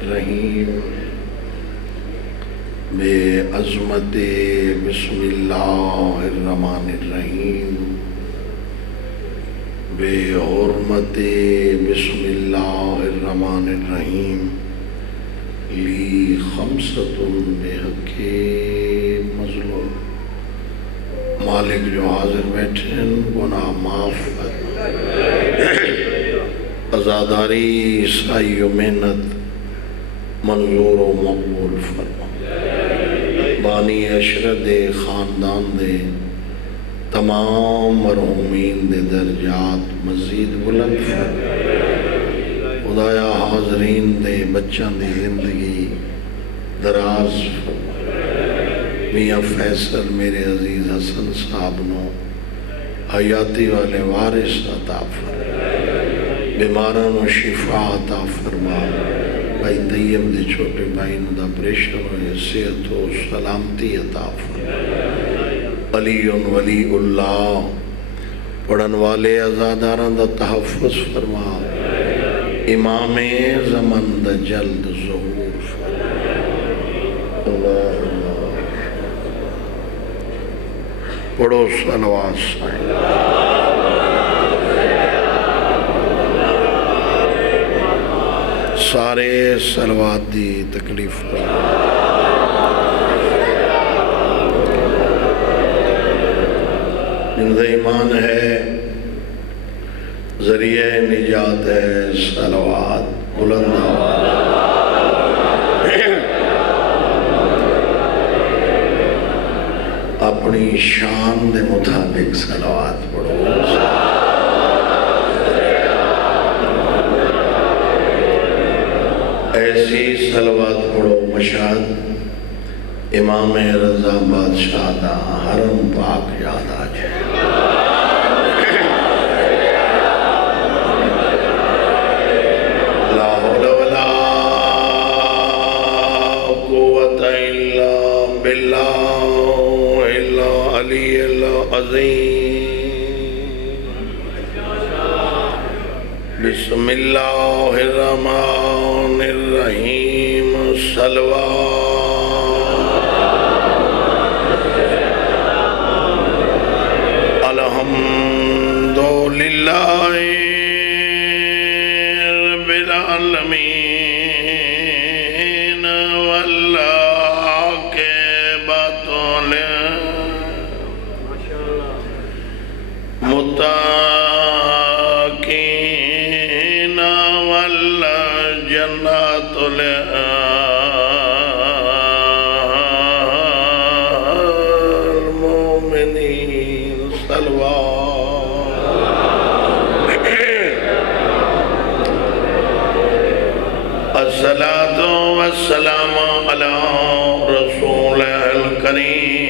الرحیم بے عظمت بسم اللہ الرحمن الرحیم بے حرمت بسم اللہ الرحمن الرحیم لی خمسۃ بے حق مظلوم مالک جو حاضر بیٹھے ہیں گناہ معاف فرما، عزاداری سعی و محنت منظور و مقبول فرما، بانی اشرد خاندان دے تمام مرحومین دے درجات مزید بلند فرما، خدایا حاضرین دے بچوں دی زندگی دراز فرما، میاں فیصل میرے عزیز حسن صاحب نو حیاتی والے وارث عطا فرما، بیماران و شفا عطا فرما، بھائی طیب دے چھوٹے بھائی نو دا پریشر و صحت و سلامتی عطا فرما، علی ولی اللہ پڑھن والے عزاداران دا تحفظ فرما، امام زمن دا جلد ظہور فرما، اللہ پڑھو صلوات سائیں۔ سارے صلوات دی تکلیف زندہ ایمان ہے، ذریعہ نجات ہے، صلوات بلند آواز اپنی شان دے مطابق صلوات پڑھو، ایسی صلوات پڑھو مشاہد امام رضا بادشاہ دا حرم پاک یاد آ جائے۔ لا حول ولا قوت الا باللہ العلی العظیم، بسم اللہ الرحمن الرحیم، صلوات الحمد للہ رب العالمین متقین والجنات للمؤمنین، صلوات الصلاة والسلام علی رسول الکریم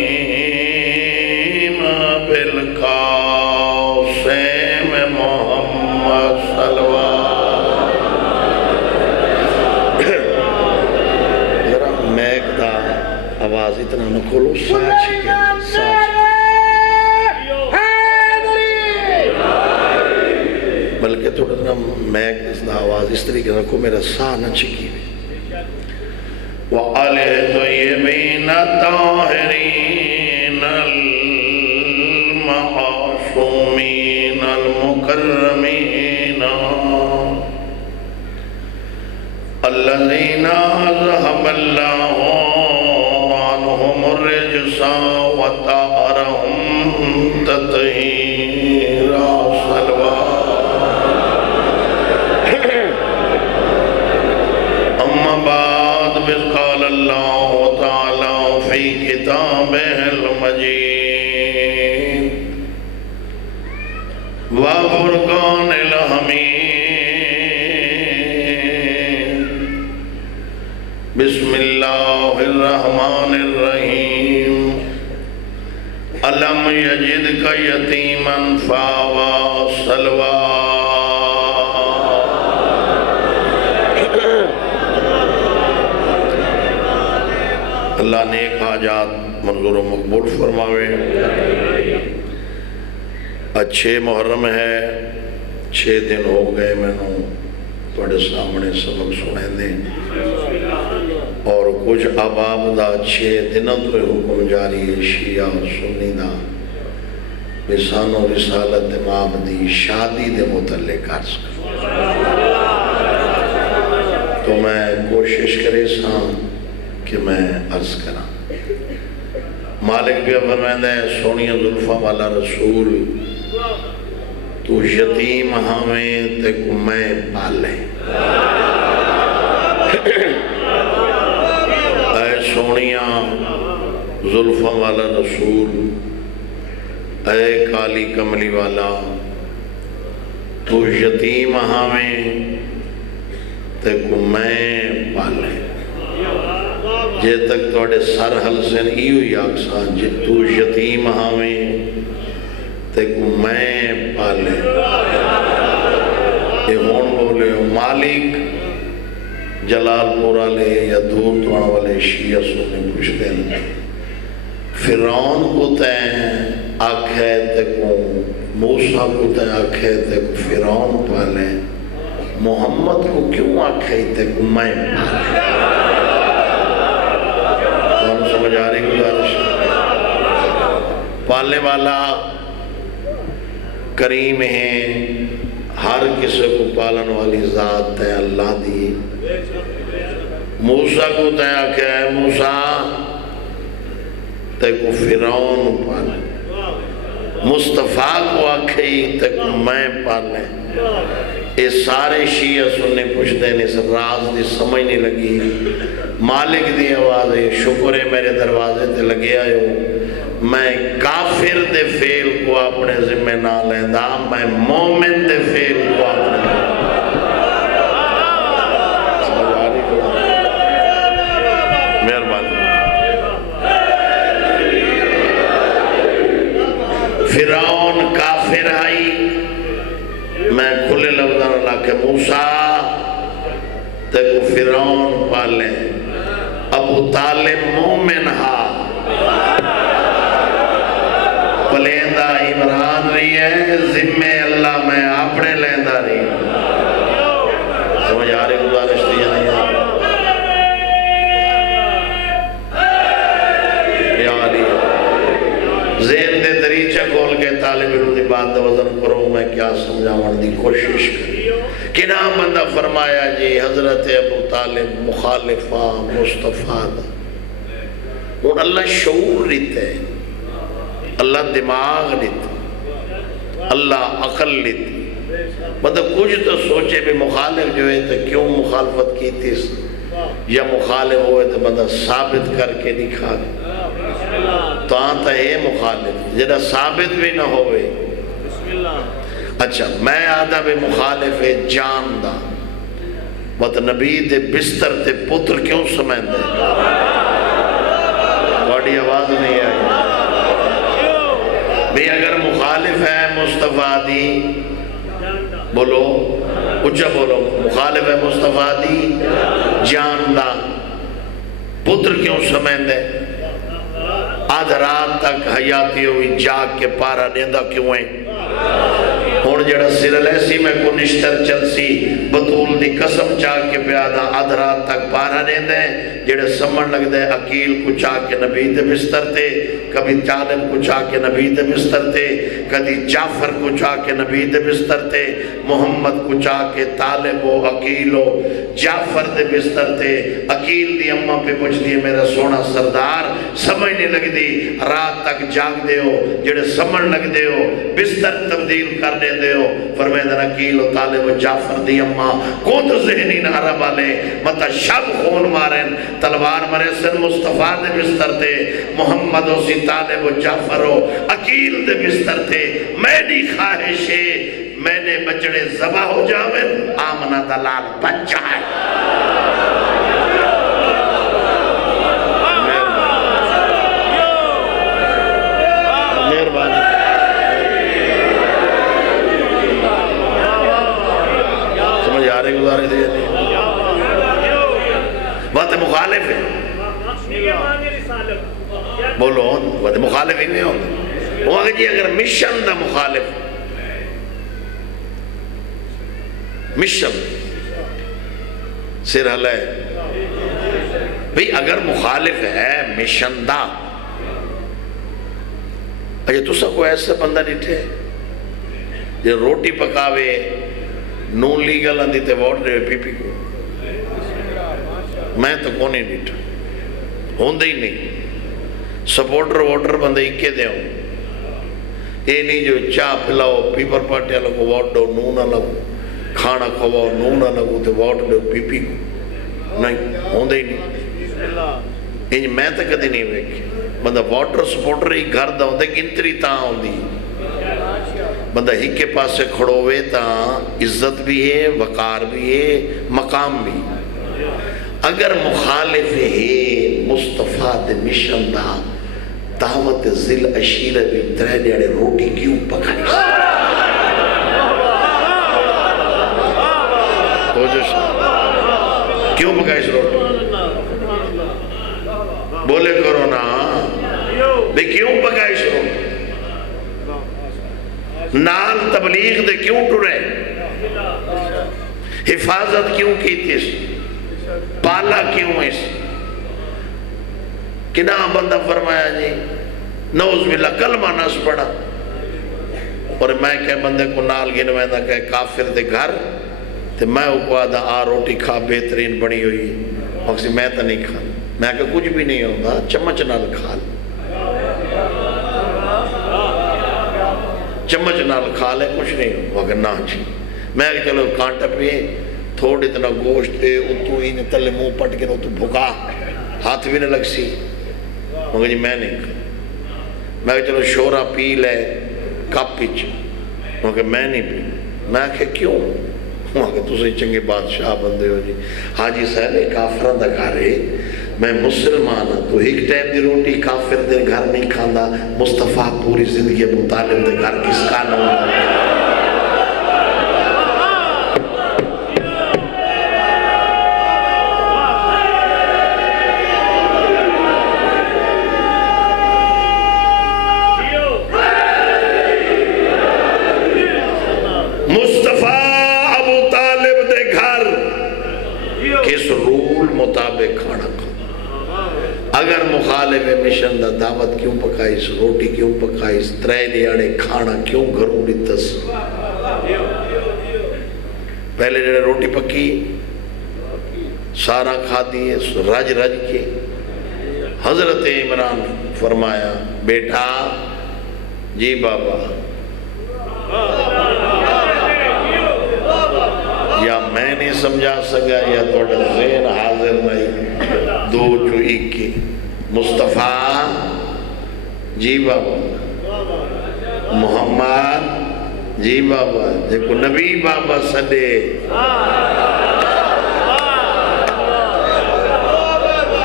بالقاسم محمد، صلوات۔ ذرا میک دا آواز اتنا نہ کھولو، ساتھ کے بلکہ تھوڑا ذرا میک دا آواز اس طریقے رکھو میرا سا نہ چھکی بھی۔ وَآلِ طَيِّبِينَ الطَّاهِرِينَ الْمَعْصُومِينَ الْمُكَرَّمِينَ الَّذِينَ أَذْهَبَ اللَّهُ عَنْهُمُ الرِّجْسَ وَطَهَّرَهُمْ تَطْهِيرًا، صلوات۔ أما بعد، قال الله تعالى في كتابه المجيد وفرقان الحميد، بسم الله الرحمن الرحيم، ألم يجدك يتيما فآوى، صلوات۔ اللہ نیک حاجات منظور و مقبول فرماوے۔ اچھے محرم ہے، 6 دن ہو گئے میں نوں توڑے سامنے سبق سنے دیں اور کچھ عباب دا 6 دنوں تو حکم جاری ہے شیعہ و سنی دا بسان و رسالت امام دی شادی دے متعلق عرض کروں تو میں کوشش کرے ساں کہ میں عرض کروں مالک بھی فرمائندہ ہے سونی زلفہ والا رسول تو یتیم ہمیں تے کو میں پالے اے سونیاں زلفہ والا رسول اے کالی کملی والا تو یتیم ہمیں تے کو میں پالے جے تک توڑے سر حلسن ایو یاکسا جے تو یتیم ہمیں تے کو میں پالے یہ ہون بولے مالک جلال پورا لے یا دور توڑا والے شیعہ سونے پوچھتے ہیں فرعون کو تین آنکھے تے کو موسیٰ کو تین آنکھے تے کو فرعون پالے محمد کو کیوں آنکھے تے کو میں پالے کون سمجھ آ رہی گزارش پالنے والا کریم ہے ہر کسی کو پالن والی ذات ہے اللہ دی موسیٰ کو تے آنکھے موسیٰ تے کو فرعون پالے مصطفیٰ کو آکھئی تے کو میں پالے یہ سارے شیعہ سننے پوچھتے ہیں اس راز دی سمجھ نہیں لگی مالک دی آوازے شکر ہے میرے دروازے تے لگے آئے ہو میں کافر دے فیل کو اپنے ذمہ نہ لیندہ میں مومن دے فیل کو اپنے فرعون کافر آئی میں کھلے لفظاں اللہ کہ موسیٰ تے کو فرعون پالے ابو طالب مومن ہا پلیندہ عمران رہی ہے ذمہ اللہ میں اپنے لیندہ رہی سمجھ آ رہے گزارش دیا نہیں ذہن دے دریچہ کھول کے طالب علم دی بات دا وزن کرو میں کیا سمجھاون دی کوشش کری کنہ بندہ فرمایا جی حضرت ابو طالب مخالفہ مصطفیٰ دا اور اللہ شعور لیتے ہیں اللہ دماغ لیتے اللہ عقل لیتے مطلب کچھ تو سوچے بھی مخالف جو ہے تو کیوں مخالفت کی تھی یا مخالف ہوئے تو مطلب ثابت کر کے دکھا دے تو آتا ہے مخالف جنہا ثابت بھی نہ ہوئے اچھا میں آدھا بھی مخالف ہے جان دا بات نبی دے بستر تے پتر کیوں سمین دے بڑی آواز نہیں آئی بھی اگر مخالف ہے مصطفیٰ دی بولو اچھا بولو مخالف ہے مصطفیٰ دی جان دا پتر کیوں سمین دے آدھ رات تک حیاتی ہوئی جاگ کے پارا دیندہ کیوں ہیں ہون جڑا سرل ایسی میں کو نشتر چلسی بطول دی قسم چاہ کے پیادا آدھ رات تک پارا دیندے جڑے سمن لگ دے عقیل کو چاہ کے نبی دے بستر تے کبھی طالب کو چاہ کے نبی دے بستر تے کبھی جعفر کو چاہ کے نبی دے بستر تے محمد کو چاہ کے طالب و عقیل و جعفر دے بستر تے عقیل دی اممہ پہ پوچھ دیئے میرا سونا سردار سمجھنے لگ دی رات تک جاگ دے ہو جڑے سمن لگ دے ہو بستر تبدیل کر دے دے ہو فرمیدن عقیل و طالب و جعفر دی اممہ کون تو ذہنی نعرہ والے مطا شب خون مارن تلوار مرے سن مصطفیٰ دے بستر تے محمد و سی طالب و جعفر و عقیل دے بستر تے میں نہیں خواہشے میں نے بچڑے زبا ہو جاویں آمنہ دلال بچ جائے مہربانی سمجھ آ رہے گزارے دے بات مخالف ہے بولو بات مخالف ہی نہیں ہوتا وہ آگے جی اگر مشن دا مخالف مشن سر ہلائے بھئی اگر مخالف ہے مشن دا اچھا تو سا کوئی ایسا بندہ نہیں تھے جو روٹی پکاوے نون لیگل اندھی تے ووٹ دے پی پی کو میں تو کونے نہیں تھا ہوندے ہی نہیں سپورٹر ووٹر بندے ہی کے دے ہوں یہ نہیں جو چاہ پلاؤ پیپر پارٹی اللہ کو ووٹ دو نون اللہ کو کھانا کھواؤ نون اللہ کو تے ووٹ دو پی پی کو نہیں ہوندے ہی نہیں یہ میں تو کدی نہیں ویکھی بندہ ووٹر سپورٹر ہی گھر دا ہوندے گنتری تاں ہوندی بندہ ہی کے پاس سے کھڑوے تاں عزت بھی ہے وقار بھی ہے مقام بھی اگر مخالف ہے مصطفیٰ دے مشن دا دعوت ذل عشیرہ بھی ترے دیڑے روٹی کیوں پکائی کیوں پکائی روٹی بولے کرو نا بے کیوں پکائی روٹی نال تبلیغ دے کیوں ٹرے حفاظت کیوں کی تیس پالا کیوں اس کنا بندہ فرمایا جی نوز باللہ کلمہ نس پڑا اور میں کہ بندے کو نال گنویں دا کہ کافر دے گھر تے میں اوپا دا آ روٹی کھا بہترین بڑی ہوئی مقصد میں تا نہیں کھا میں کہ کچھ بھی نہیں ہوگا چمچ نال کھا لے چمچ نال کھا لے کچھ نہیں ہوگا اگر نہ جی میں کہ چلو کانٹا پہ تھوڑ اتنا گوشت دے اتو ہی نے تلے منہ پٹ کے اتو بھکا ہاتھ بھی نہ لگ سی مگر جی میں نہیں کھا میں کہ چلو شورا پی لے کپ پیچ مگر میں نہیں پی میں کہ کیوں مگر تو سے چنگے بادشاہ بندے ہو جی حاجی صاحب کافران دا گھر ہے میں مسلمان ہوں تو ایک ٹائم دی روٹی کافر دے گھر نہیں کھاندہ مصطفیٰ پوری زندگی ابو طالب دے گھر کس کا نہ ہوتا اگر مخالف مشن دا دعوت کیوں پکائیس روٹی کیوں پکائیس ترے دیاڑے کھانا کیوں گھروں لیتس پہلے جڑے روٹی پکی سارا کھا دیئے رج رج کے حضرت عمران فرمایا بیٹا جی بابا یا میں نہیں سمجھا سکا یا توڑا ذہن حاضر نہیں دو جو ایک کی مصطفیٰ جی بابا محمد جی بابا جب نبی بابا سدے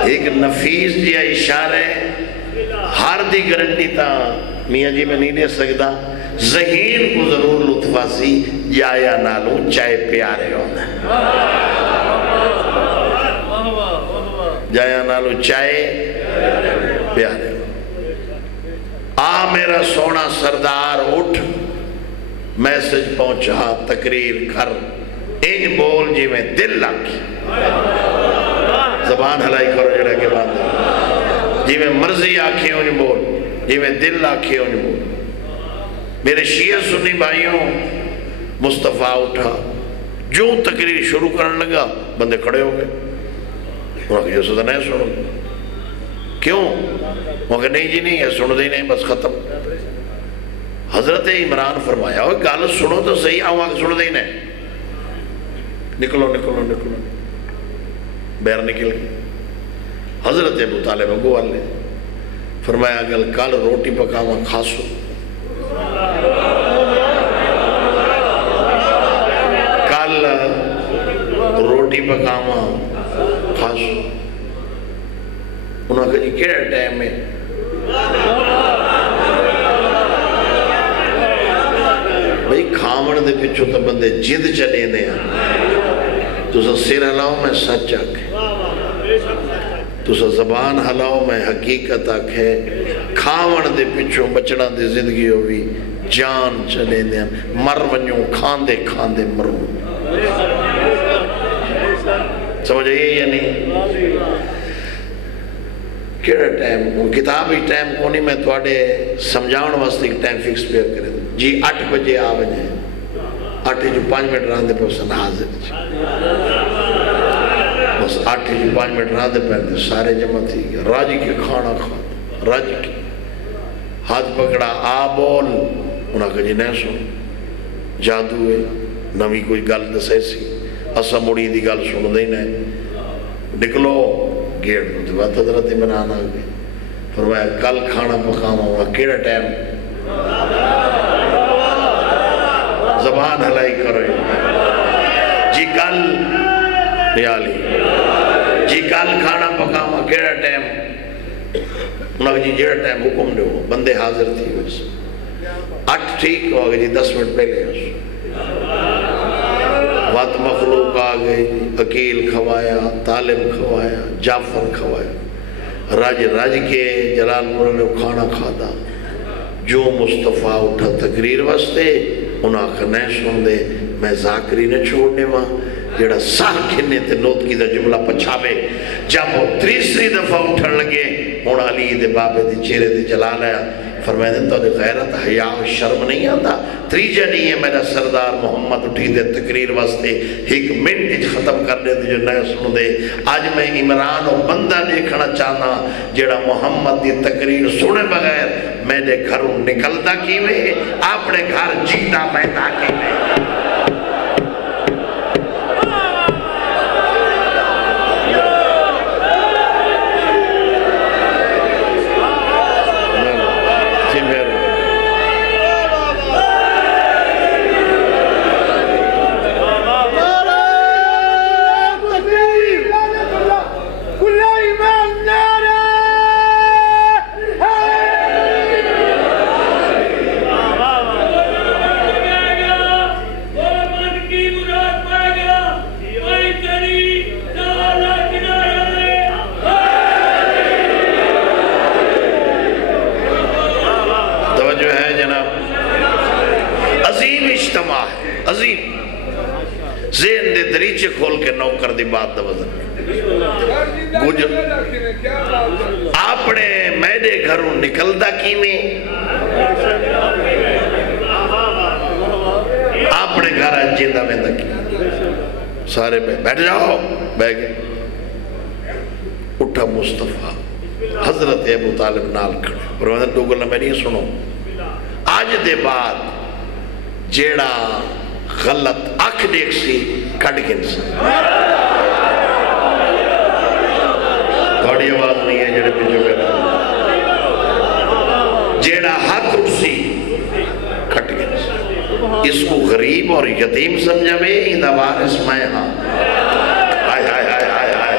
ایک نفیس جیا اشارہ ہر دی گرنٹی تا میاں جی میں نہیں دے سکتا ذہین کو ضرور لطفاسی یا نالو چائے پیارے ہونا جایا نالو چائے پیارے آ میرا سونا سردار اٹھ میسج پہنچا تقریر گھر ان بول جی میں دل لاکھی زبان ہلائی کرو جڑا کے بعد جی میں مرضی آکھیں ان بول جی میں دل لاکھیں ان بول میرے شیعہ سنی بھائیوں مصطفیٰ اٹھا جو تقریر شروع کرنے لگا بندے کھڑے ہو گئے انہوں نے کہا یہ سوچا نہیں سنو کیوں وہ کہا نہیں جی نہیں ہے سنو دے نہیں بس ختم حضرت عمران فرمایا وہ گال سنو تو صحیح آؤں آگے سنو دے نہیں نکلو نکلو نکلو بیر نکل گئی حضرت ابو طالب اگو والے فرمایا اگر کل روٹی پکاوا کھاسو کل روٹی پکاوا کھاسو انہوں نے کہا جی کیڑا ٹائم ہے بھئی کھامن دے پچھو تو بندے جد چلے دے ہیں تو سا سر ہلاؤ میں سچ آکھے تو سا زبان ہلاؤ میں حقیقت آکھے کھامن دے پچھو بچڑا دے زندگی ہوئی جان چلے دے ہیں مر ونیوں کھاندے کھاندے مروں سمجھ آئیے یا نہیں؟ کیڑا ٹائم کتاب ہی ٹائم کو نہیں، میں تھوڑے سمجھاؤں واسطے ایک ٹائم فکس پہ کرے جی 8 بجے آ بجے 8 جو 5 منٹ راندے پہ اسن حاضر بس 8 جو 5 منٹ راندے پہ سارے جمع تھی گیا راج کے کھانا کھانا راج کے ہاتھ پکڑا آ بول انہاں کہا جی نہیں سن جادو ہے نوی کوئی گل دس ایسی اسا مڑی دی گل سن دے نہیں نکلو گیٹ تو بات حضرت عمران آ گئے فرمایا کل کھانا پکاما ہوا کیڑا ٹائم زبان ہلائی کرو جی کل نیالی جی کل کھانا پکاما کیڑا ٹائم انہوں نے جی جیڑا ٹائم حکم دے ہو بندے حاضر تھی بس 8 ٹھیک ہو گئے جی 10 منٹ پہلے وقت مخلوق آ گئی عقیل کھوایا طالب کھوایا جعفر کھوایا راج کے جلال پور نے کھانا کھادا جو مصطفیٰ اٹھا تقریر واسطے انہاں کا نہیں سن دے میں ذاکری نے چھوڑنے ماں جیڑا ساہ کھنے تے نوت کی دا جملہ پچھاوے جب وہ 3 دفعہ اٹھن لگے انہاں علی دے بابے دے چہرے دے جلال آیا فرمائے دیں تو غیرت حیاء و شرم نہیں آتا تریجہ نہیں ہے میرا سردار محمد اٹھی دے تقریر واسطے 1 منٹ ختم کر دے جو نئے سن دے آج میں عمران و بندہ دیکھنا چاہنا جیڑا محمد دی تقریر سنے بغیر میں نے گھروں نکلتا کیوے اپنے گھر جیتا پیدا کیوے کھول کے نوکر دی بات دا وزن اپنے میدے گھروں نکلدا کی میں اپنے گھر جیندہ میں کی سارے بیٹھ جاؤ بیٹھ گئے اٹھا مصطفیٰ حضرت ابو طالب نال کھڑے اور دو گلہ میں نہیں سنو آج دے بعد جیڑا غلط اکھ دیکھ سی کٹ گن سی تھوڑی آواز نہیں ہے جڑے پیچھو کہتا جیڑا حق اٹھسی کٹ گن سی اس کو غریب اور یتیم سمجھا میں اندہ وارث میں ہاں آئے آئے آئے آئے آئے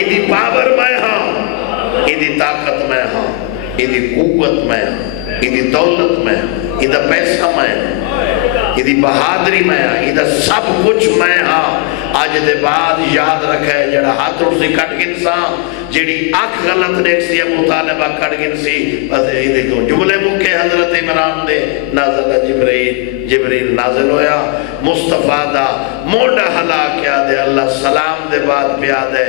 اندھی پاور میں ہاں اندھی طاقت میں ہاں اندھی قوت میں ہاں اندھی دولت میں ہاں اندھا پیسہ میں ہاں اندھی بہادری میں ہاں اندھا سب کچھ میں ہاں آج دے بعد یاد رکھے جڑا ہاتھ اٹھ سی کٹ گن سا جڑی آنکھ غلط دیکھ سی ابو طالبہ کٹ گن سی بس اندھی تو جملے مکے حضرت عمران دے نازل جبریل نازل ہویا مصطفیٰ دا موڑا حلا کیا دے اللہ سلام دے بعد پیا دے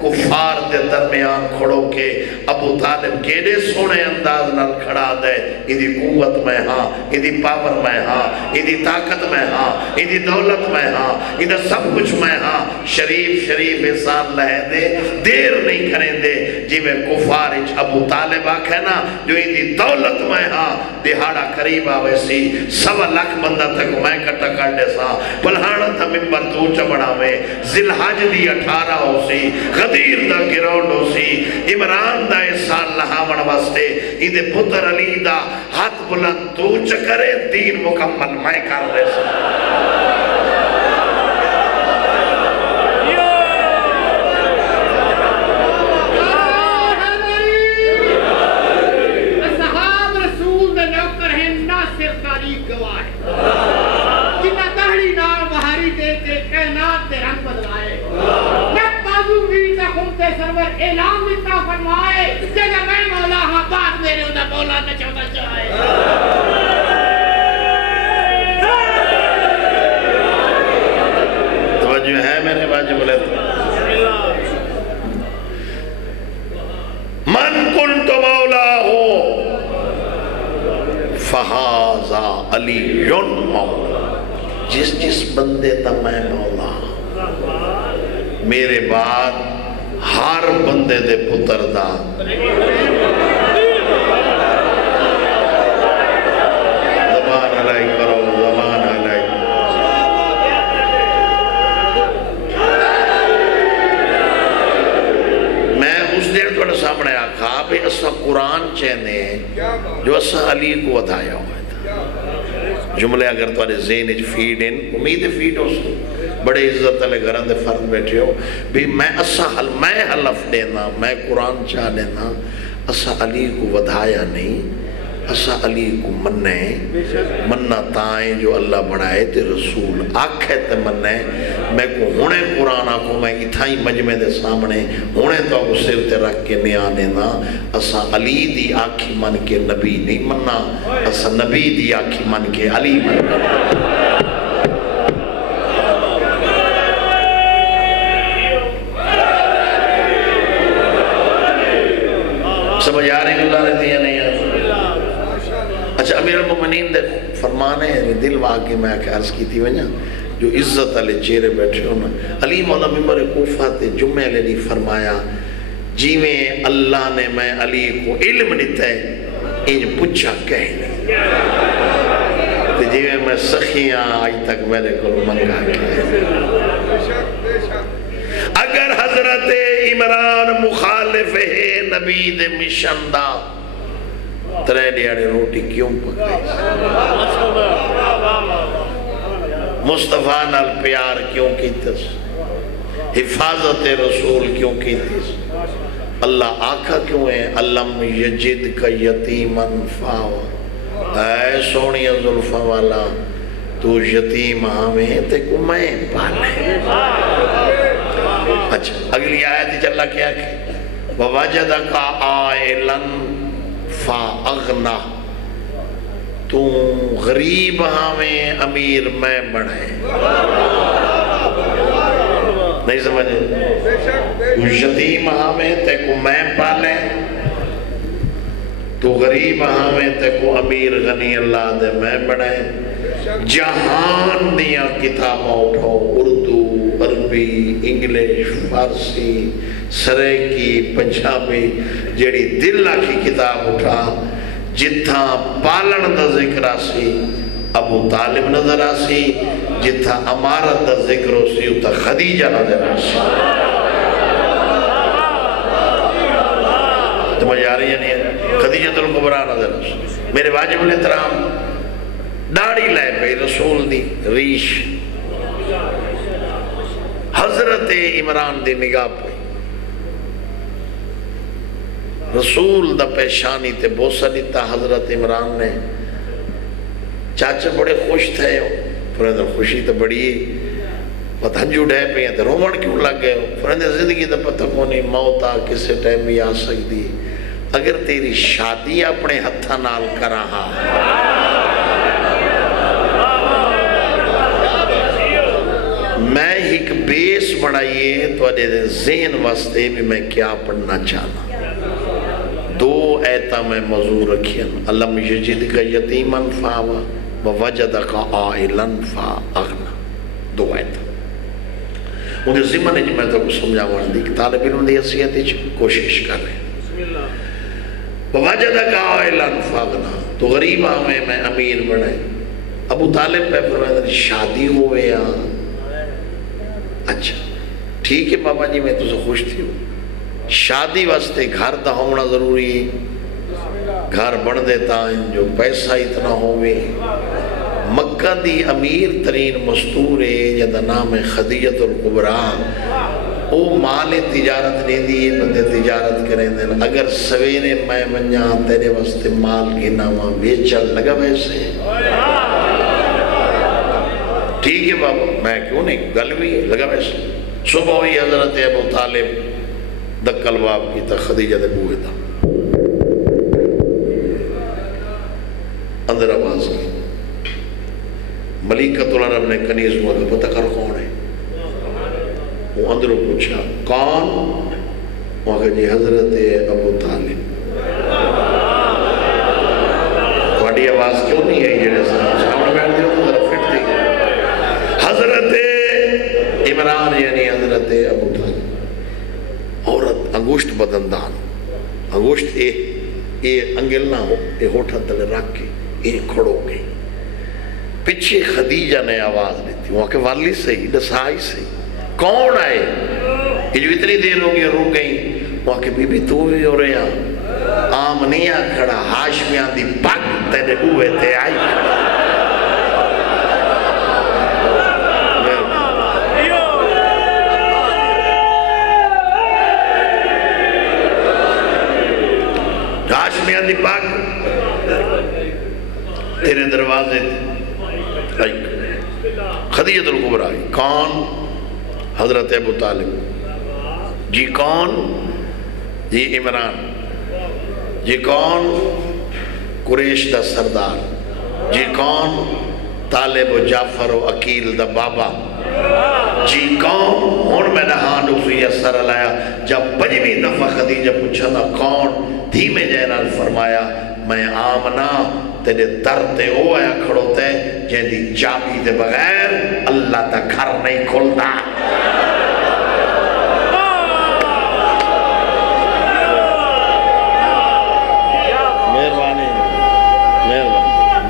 کفار دے درمیان کھڑو کے ابو طالب کیڑے سونے انداز نال کھڑا دے ایدی قوت میں ہاں ایدی پاور میں ہاں ایدی طاقت میں ہاں ایدی دولت میں ہاں ایدہ سب کچھ میں ہاں شریف احسان لہے دے دیر نہیں کریں دے جی میں کفار اچھ ابو طالب آکھے نا جو ایدی دولت میں ہاں دہاڑا قریب آوے سی 1.25 لاکھ بندہ تک میں کٹا کر دے سا پلہانا تھا ممبر تو چبڑا میں ذلحج دی 18 ہو سی غدیر دا گراؤنڈ ہو سی عمران دا احسان لہاون واسطے ایدے پتر علی دا ہاتھ بلند تو چکرے دین مکمل میں کر رہے سا سرور اعلان دیتا فرمائے جگہ میں مولا ہاں بعد میرے ہوتا مولا نہ چاہتا چاہے توجہ ہے میرے واجب بولے علی مولا، جس جس بندے دا میں مولا، میرے بعد ہر بندے دے پتر دا زبان علیہ کرو، زبان علیہ۔ میں اس دیر توڑے سامنے آکھا بھی اسا قرآن چینے جو اسا علی کو ودایا ہوئے تھا۔ جملے اگر توڑے ذہن فیڈ ان امید فیڈ ہو سو بڑے عزت علیہ گھران دے فرد بیٹھے ہو بھی میں حلف دینا، میں قرآن چاہ دینا، اسا علی کو ودھایا نہیں، اسا علی کو مننا تائیں جو اللہ بڑھائے تے رسول آکھے تے مننے۔ میں کو ہونے قرآن آکھو میں اتھائی مجمع دے سامنے ہونے تو آپ سر تے رکھ کے نہیں آنینا، اسا علی دی آکھی من کے نبی نہیں مننا، اسا نبی دی آکھی من کے علی مننا۔ سمجھ آ رہی اللہ رہتی ہے نہیں ہے؟ اچھا امیر المومنین دے فرمانے ہیں دل واقعی میں عرض کی تھی وجہ جو عزت علی چہرے بیٹھے ہونا علی مولا ممبر کوفہ تے جمعہ علی فرمایا جیویں اللہ نے میں علی کو علم دیتا ہے ان پچھا کہہ تے جیویں میں سخیاں آج تک میرے کو منگا کے اگر حضرت عمران مخالف ہے نبی دے مشن دا ترے دیاڑے روٹی کیوں پکائی مصطفیٰ نال پیار کیوں کیتس حفاظت رسول کیوں کیتس اللہ آقا کیوں ہے علم یجد کا یتیمن فاوا اے سونی ظلفہ والا تو یتیم ہمیں تے کو میں پالے۔ اچھا اگلی آیت اللہ کیا کہ وَوَجَدَكَ عَائِلًا فَأَغْنَا تو غریب ہمیں امیر میں بڑھے نہیں سمجھے تو یتیم ہمیں تے کو میں پالے تو غریب ہمیں تے کو امیر غنی اللہ دے میں بڑھے جہان دیا کتاباں اٹھو اردو عربی انگلش فارسی سریکی پنجابی جیڑی دل کی کتاب اٹھا جتھا پالن دا ذکر آسی ابو طالب نظر آسی جتھا امارت دا ذکر آسی اتھا خدیجہ نظر آسی تو مجھے آ رہی ہے نہیں خدیجہ الکبریٰ نظر آسی میرے واجب الاحترام داڑھی لائے پہ رسول دی ریش حضرت عمران دی نگاہ پہ رسول دا پیشانی تے بوسہ دیتا حضرت عمران نے چاچا بڑے خوش تھے فرندر خوشی تو بڑی پتھنجو ڈھے پہ ہیں تو رومن کیوں لگ گئے فرندر زندگی دا پتہ کونی موت آ کسے ٹائم بھی آ سکتی اگر تیری شادی اپنے ہتھا نال کراہا میں ایک بیس بڑھائیے تو ذہن واسطے بھی میں کیا پڑھنا چاہنا دو ایتا میں موضوع رکھیں علم یجد کا یتیمن فاوا ووجد کا عائلن فاغنا دو ایتا مجھے ذمہ نے جو میں تو سمجھا وردی کہ طالب علم دی حیثیت کوشش کر رہے ووجد کا عائلن فاغنا تو غریب ہمیں میں امیر بڑھے ابو طالب پہ فرمائے شادی ہوئے یا اچھا ٹھیک ہے بابا جی میں تو سے خوش تھی ہوں شادی واسطے گھر دا ہونا ضروری ہے گھر بن دیتا ہے جو پیسہ اتنا ہوئے مکہ دی امیر ترین مستور ہے جدہ نام خدیجہ الکبریٰ او مال تجارت نہیں دی بندے تجارت کریں دیں اگر سویرے میں منجا تیرے واسطے مال کی نامہ بیچل لگا ویسے ٹھیک ہے بابا میں کیوں نہیں گل بھی لگا ویسے صبح ہوئی حضرت ابو طالب دکل باب کی تا خدیجہ دے بوئے تھا اندر آواز کی ملیکۃ العرب نے کنیز ہوا کہ پتہ کر کون ہے وہ اندروں پوچھا کون وہ کہا جی حضرت ابو طالب تھوڑی آواز کیوں نہیں ہے جڑے سامنے بیٹھ دیو تو ذرا فٹ دی. حضرت عمران یعنی حضرت ابو طالب عورت انگوشت بدندان انگوشت اے انگل نہ ہو اے ہوٹھا تلے رکھ کے اے کھڑو گئی. پچھے خدیجہ نے آواز دیتی وہاں کہ والی صحیح دسائی صحیح کون آئے یہ جو اتنی دیر ہو گئی رک گئی. وہاں کہ بی بی تو بھی ہو رہے ہیں آمنیہ کھڑا ہاشمیاں دی پاک تیرے ہوئے تے آئی کھڑا. ہاشمیاں دی پاک تیرے دروازے آئی. خدیجہ الکبریٰ آئی. کون؟ حضرت ابو طالب. جی کون؟ جی عمران. جی کون؟ قریش دا سردار. جی کون؟ طالب و جعفر و عقیل دا بابا. جی کون؟ ہون میں نے ہاں نفی اثر لایا. جب پنجویں دفعہ خدیجہ پوچھا نا کون دھیمے جینال فرمایا میں آمنہ تیرے در تے او آیا کھڑو تے جن دی چابی دے بغیر اللہ تا گھر نہیں کھلتا. مہربانی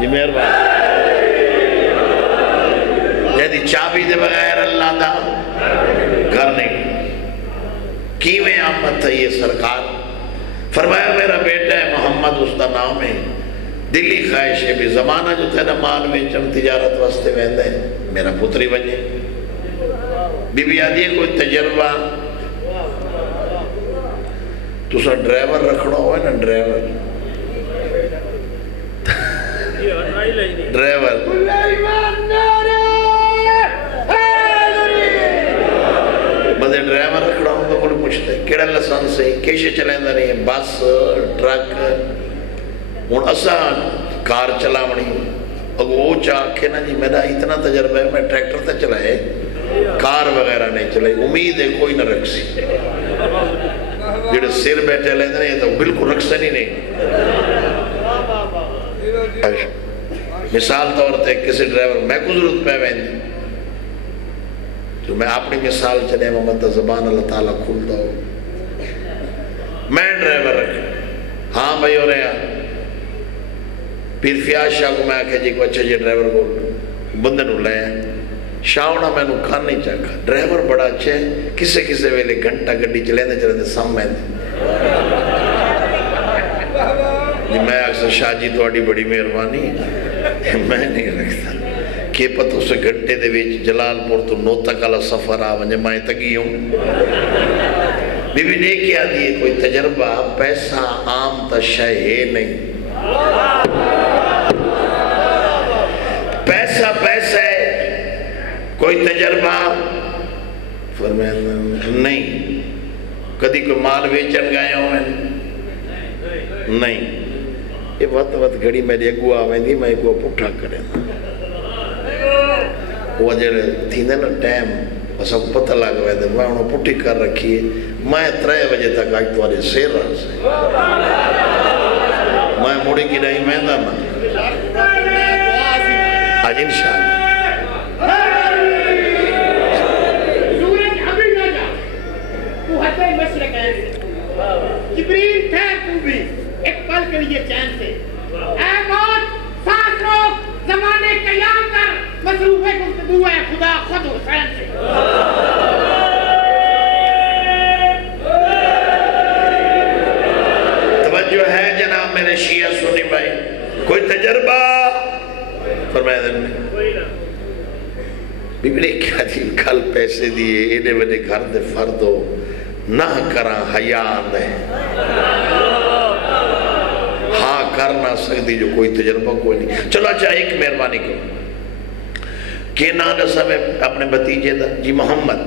جی مہربانی. جن دی چابی دے بغیر اللہ تا گھر نہیں. کیویں آمد تھا یہ سرکار؟ فرمایا میرا بیٹا ہے محمد اس کا نام ہے. دلی خواہش ہے بھی زمانہ جو تھے نا مال ویچن تجارت واسطے ویندے میرا پتری بنے. بی بی آدھی ہے کوئی تجربہ تو سا ڈرائیور رکھنا ہوئے نا ڈرائیور بندے ڈرائیور رکھنا ہوں تو کوئی پوچھتے کیڑا لسنس ہے کیسے چلیں دا نہیں ہے بس ٹرک. ہون اسا کار چلاونی اگو او چاکھے نا جی میرا اتنا تجربہ ہے میں ٹریکٹر تے چلائے کار وغیرہ نہیں چلائے. امید ہے کوئی نہ رکھ سی جڑے سر بیٹھے لیں دے تو بالکل رکھ سنی نہیں. مثال طور تے کسی ڈرائیور میں کو ضرورت پہ ویندی تو میں اپنی مثال چلے محمد زبان اللہ تعالیٰ کھول دو. میں ڈرائیور رکھ ہاں بھائی ہو رہے ہیں پیر فیاض شاہ کو میں آکھے جی کو اچھا جی ڈرائیور کو بندے نو لے شاہونا میں نو کھان نہیں چاکھا. ڈرائیور بڑا اچھے کسے کسے ویلے گھنٹہ گھڑی چلے دے سم میں دے جی میں اکثر شاہ جی تو اڈی بڑی مہربانی میں نہیں رکھتا کہ پتہ اسے گھنٹے دے ویچ جلال پور تو نوتا کالا سفر آوانجے میں تگی ہوں. بی بی نے کیا دیئے کوئی تجربہ پیسہ عام تا شے ہے نہیں. پیسہ پیسہ ہے کوئی تجربہ فرمایا نہیں. کدی کوئی مال ویچن گئے ہوں نہیں. یہ وقت گھڑی میری اگو آویں دی میں کو پٹھا کریں وہ جڑے تھی نا ٹائم اسا کو پتہ لگ وے تے میں انہوں پٹھی کر رکھی ہے. میں 3 بجے تک آج تمہارے سیر رہا سے میں موڑی کی نہیں میں دا نا آج انشاءاللہ سورج ابھی نہ جا تو حتی مشرق ہے جبریل تھے تو بھی ایک پل کے لیے چین سے اے موت ساتھ روک زمانے قیام کر مصروف گفتگو ہے خدا خود حسین سے. توجہ ہے جناب میرے شیعہ سنی بھائی کوئی تجربہ فرمایا دن میں بی بی نے کیا دی کل پیسے دیئے اینے ونے گھر دے فردو نہ کرا حیان ہے ہاں کرنا سکتی جو کوئی تجربہ کوئی نہیں. چلو اچھا ایک مہربانی کو کہ نانا صاحب اپنے بتیجے دا جی محمد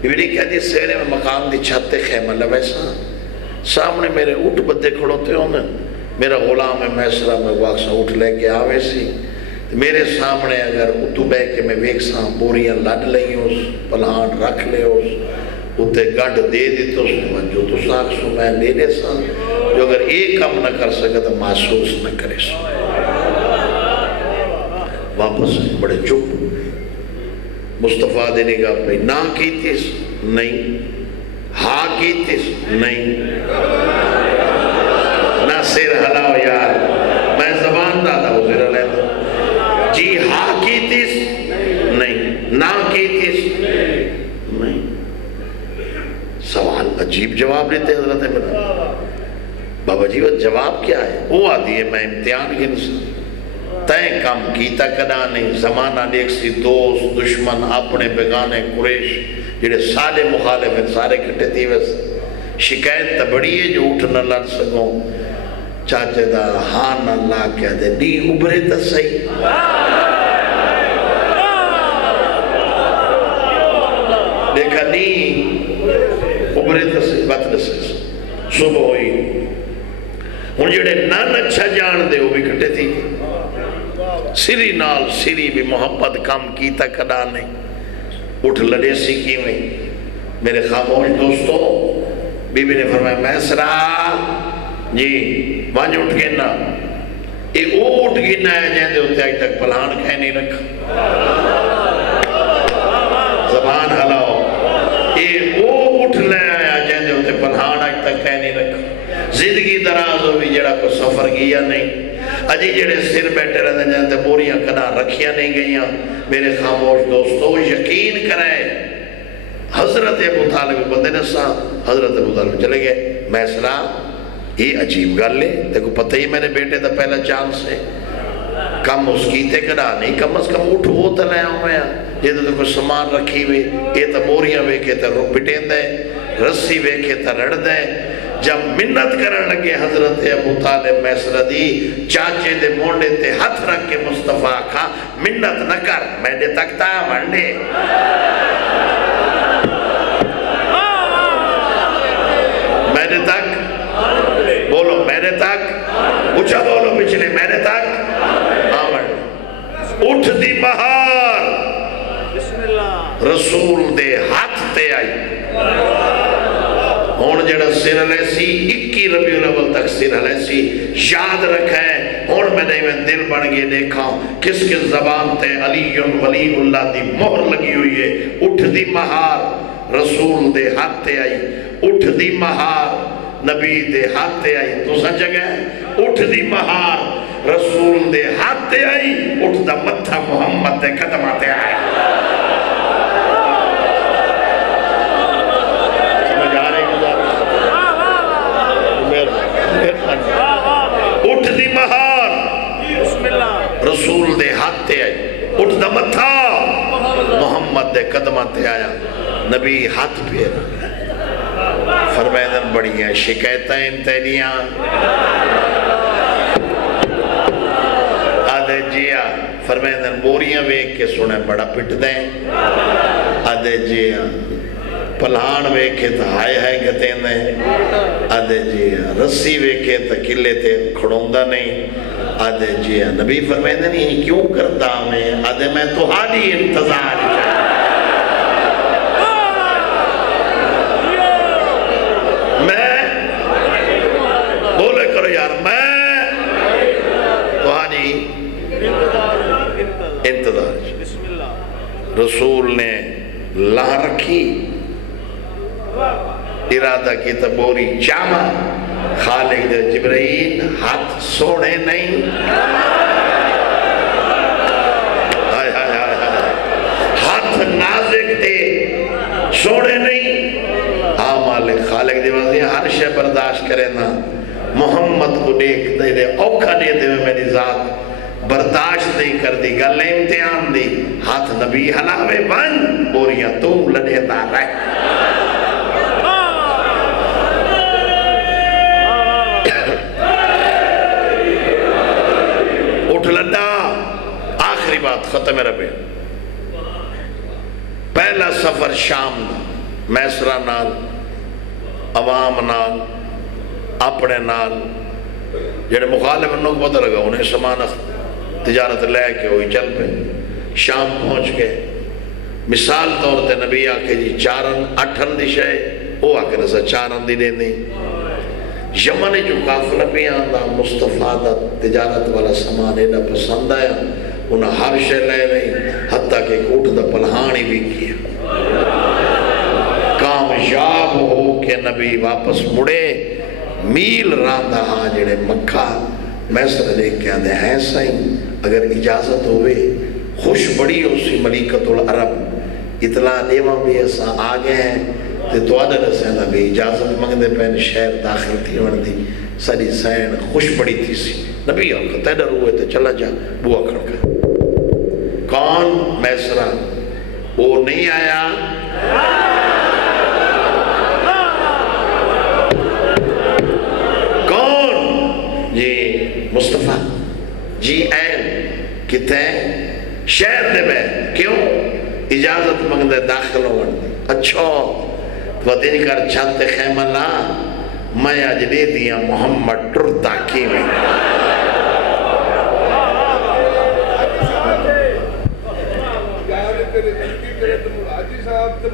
بی بی نے کہا دی سیرے میں مقام دی چھتے خیمہ لویسا سامنے میرے اٹھ بدے کھڑوتے ہوں نا میرا غلام ہے میسرہ میں واقسا اٹھ لے کے آوے سی میرے سامنے اگر اتو بے کے میں ویک ساں بوریاں لڑ لئی اس پلان رکھ لے اس اتے گڑھ دے دی تو جو تو ساکھ سو میں لے لے ساں جو اگر ایک کم نہ کر سکتا تو محسوس نہ کرے سو واپس بڑے چپ. مصطفیٰ دی نگاہ پہ نہ کیتیس نہیں, ہاں کیتیس نہیں, نہ سر ہلاؤ یار, میں زبان دادا وہ سر ہلائے تھا, جی ہاں کیتیس نہیں, نہ کیتیس نہیں. سوال عجیب جواب لیتے حضرت عمران. بابا جی وہ جواب کیا ہے؟ وہ آتی ہے میں امتحان کی نسل تین کام کیتا کدا نہیں. زمانہ دیکھ سی دوست دشمن اپنے بیگانے قریش جڑے سارے مخالف ہیں سارے کٹے تھی. بس شکایت تا بڑی ہے جو اٹھ نہ لڑ سکوں. چاچے دا ہاں نہ لا کیا دے نی ابھرے تا صحیح. دیکھا نی ابھرے تا صحیح بات رسے. صبح ہوئی ہوں جڑے نہ اچھا جان دے وہ بھی کٹے تھی. سری نال سری بھی محبت کام کیتا کدا نہیں. اٹھ لڑے سی کی میں. میرے خاموش دوستوں بی بی نے فرمایا میسرہ جی وانج اٹھ گئے نا. اے اٹھ گئے نا ہے جہاں دے ہوتے آج تک پلان کھائے نہیں رکھا. زبان ہلاؤ. اے اٹھ لے آیا جہاں دے ہوتے پلان آج تک کھائے نہیں رکھا. زندگی دراز ہوئی جڑا کو سفر گیا نہیں. اجی جڑے سر بیٹھے رہتے ہیں جہاں تے بوریاں کنا رکھیاں نہیں گئیاں. میرے خاموش دوستو یقین کرائے حضرت ابو طالب بندے نے سا حضرت ابو طالب چلے گئے. میسرہ یہ عجیب گل لے دیکھو پتہ ہی میرے بیٹے دا پہلا چانس ہے. کم اس کیتے کنا نہیں کم از کم اٹھ ہو تا لے آؤں میں. یہ تو کوئی سامان رکھی ہوئی یہ تا بوریاں ویکھے تا پٹین دے رسی ویکھے تا رڑ دے. جب منت کرن لگے حضرت ابو طالب میسرہ دی چاچے دے مونڈے تے ہاتھ رکھ کے مصطفیٰ کھا منت نہ کر میڈے تک تا منڈے. میرے تک بولو میرے تک اچھا بولو پچھلے میرے تک آمن. اٹھ دی بہار رسول دے ہاتھ تے آئی. ہون جڑا سر علیہ سی 21 ربیع الاول تک سر علیہ سی یاد رکھا ہے. ہون میں نے دل بڑھ گئے دیکھا کس کے زبان تے علی ولی اللہ دی مہر لگی ہوئی ہے. اٹھ دی مہار رسول دے ہاتھ تے آئی. اٹھ دی مہار نبی دے ہاتھ تے آئی. تو سن جگہ ہے اٹھ دی مہار رسول دے ہاتھ تے آئی. اٹھ دا متھا محمد دے قدم آتے آئے. اٹھ دی مہار رسول دے ہاتھ تے آئی. اٹھ دا متھا محمد دے قدمہ تے آیا. نبی ہاتھ پھیر فرمائدن بڑی ہیں شکایتیں تیریاں آدھے جیا فرمائدن بوریاں ویک کے سنے بڑا پٹ دیں. آدھے جیا پلان ویکھے تا ہائے ہائے گتیں دیں. آدھے جیا رسی ویکھے تا کلے تے کھڑوندہ نہیں. آدھے جیا نبی فرمائدن یہ کیوں کرتا میں. آدھے میں تو حالی انتظار چاہتا. میں بولے کرو یار میں تو حالی انتظار. رسول نے لا رکھی ارادہ کی تبوری چاما. خالق دے جبرائیل ہاتھ سوڑے نہیں. ہاتھ نازک دے سوڑے نہیں. ہاں مالک خالق دے وزی ہر شے برداشت کرے نا. محمد کو دیکھ دے اوکھا دے دے میری ذات برداشت نہیں کر دی. گل امتحان دی. ہاتھ نبی حلاوے بن بوریاں تو لڑے دا رہے. آخری بات ختم ربے. پہلا سفر شام میسرہ نال عوام نال اپنے نال جڑے مخالف انہوں کو پتہ لگا انہیں سامان تجارت لے کے ہوئی چل پہ. شام پہنچ گئے. مثال طور تے نبی آکے جی چارن اٹھن دی شے وہ آکے رسا چارن دی دیں دی. یمن جو کافلہ پہ آندہ مصطفیٰ دا تجارت والا سامان ایڈا پسند آیا. انہیں ہر شے لے نہیں، حتیٰ کہ اٹھ دا پلہانی بھی کیا۔ کامیاب ہو کے نبی واپس مڑے، میل راندہ ہاں جڑے مکہ میسر دیکھ کے آدھے ہیں سائیں اگر اجازت ہوئے خوش بڑی ہو سی ملیکت العرب اطلاع دیواں بھی ایسا آگے ہیں تو آدھے رسینا بھی اجازت مانگدے پہنے شہر داخل تھی وردی ساری سین خوش بڑی تھی سی نبی آقا تیڈر ہوئے تھے چلا جا بوا کھڑکا کون میسرہ وہ نہیں آیا کون جی مصطفیٰ جی این کتے شہر دے میں کیوں اجازت مانگدے داخل ہوئے اچھو تو دن کر چھانتے خیمہ لا میں آج دے دیا محمد ٹرتا کی میں حاجی صاحب تو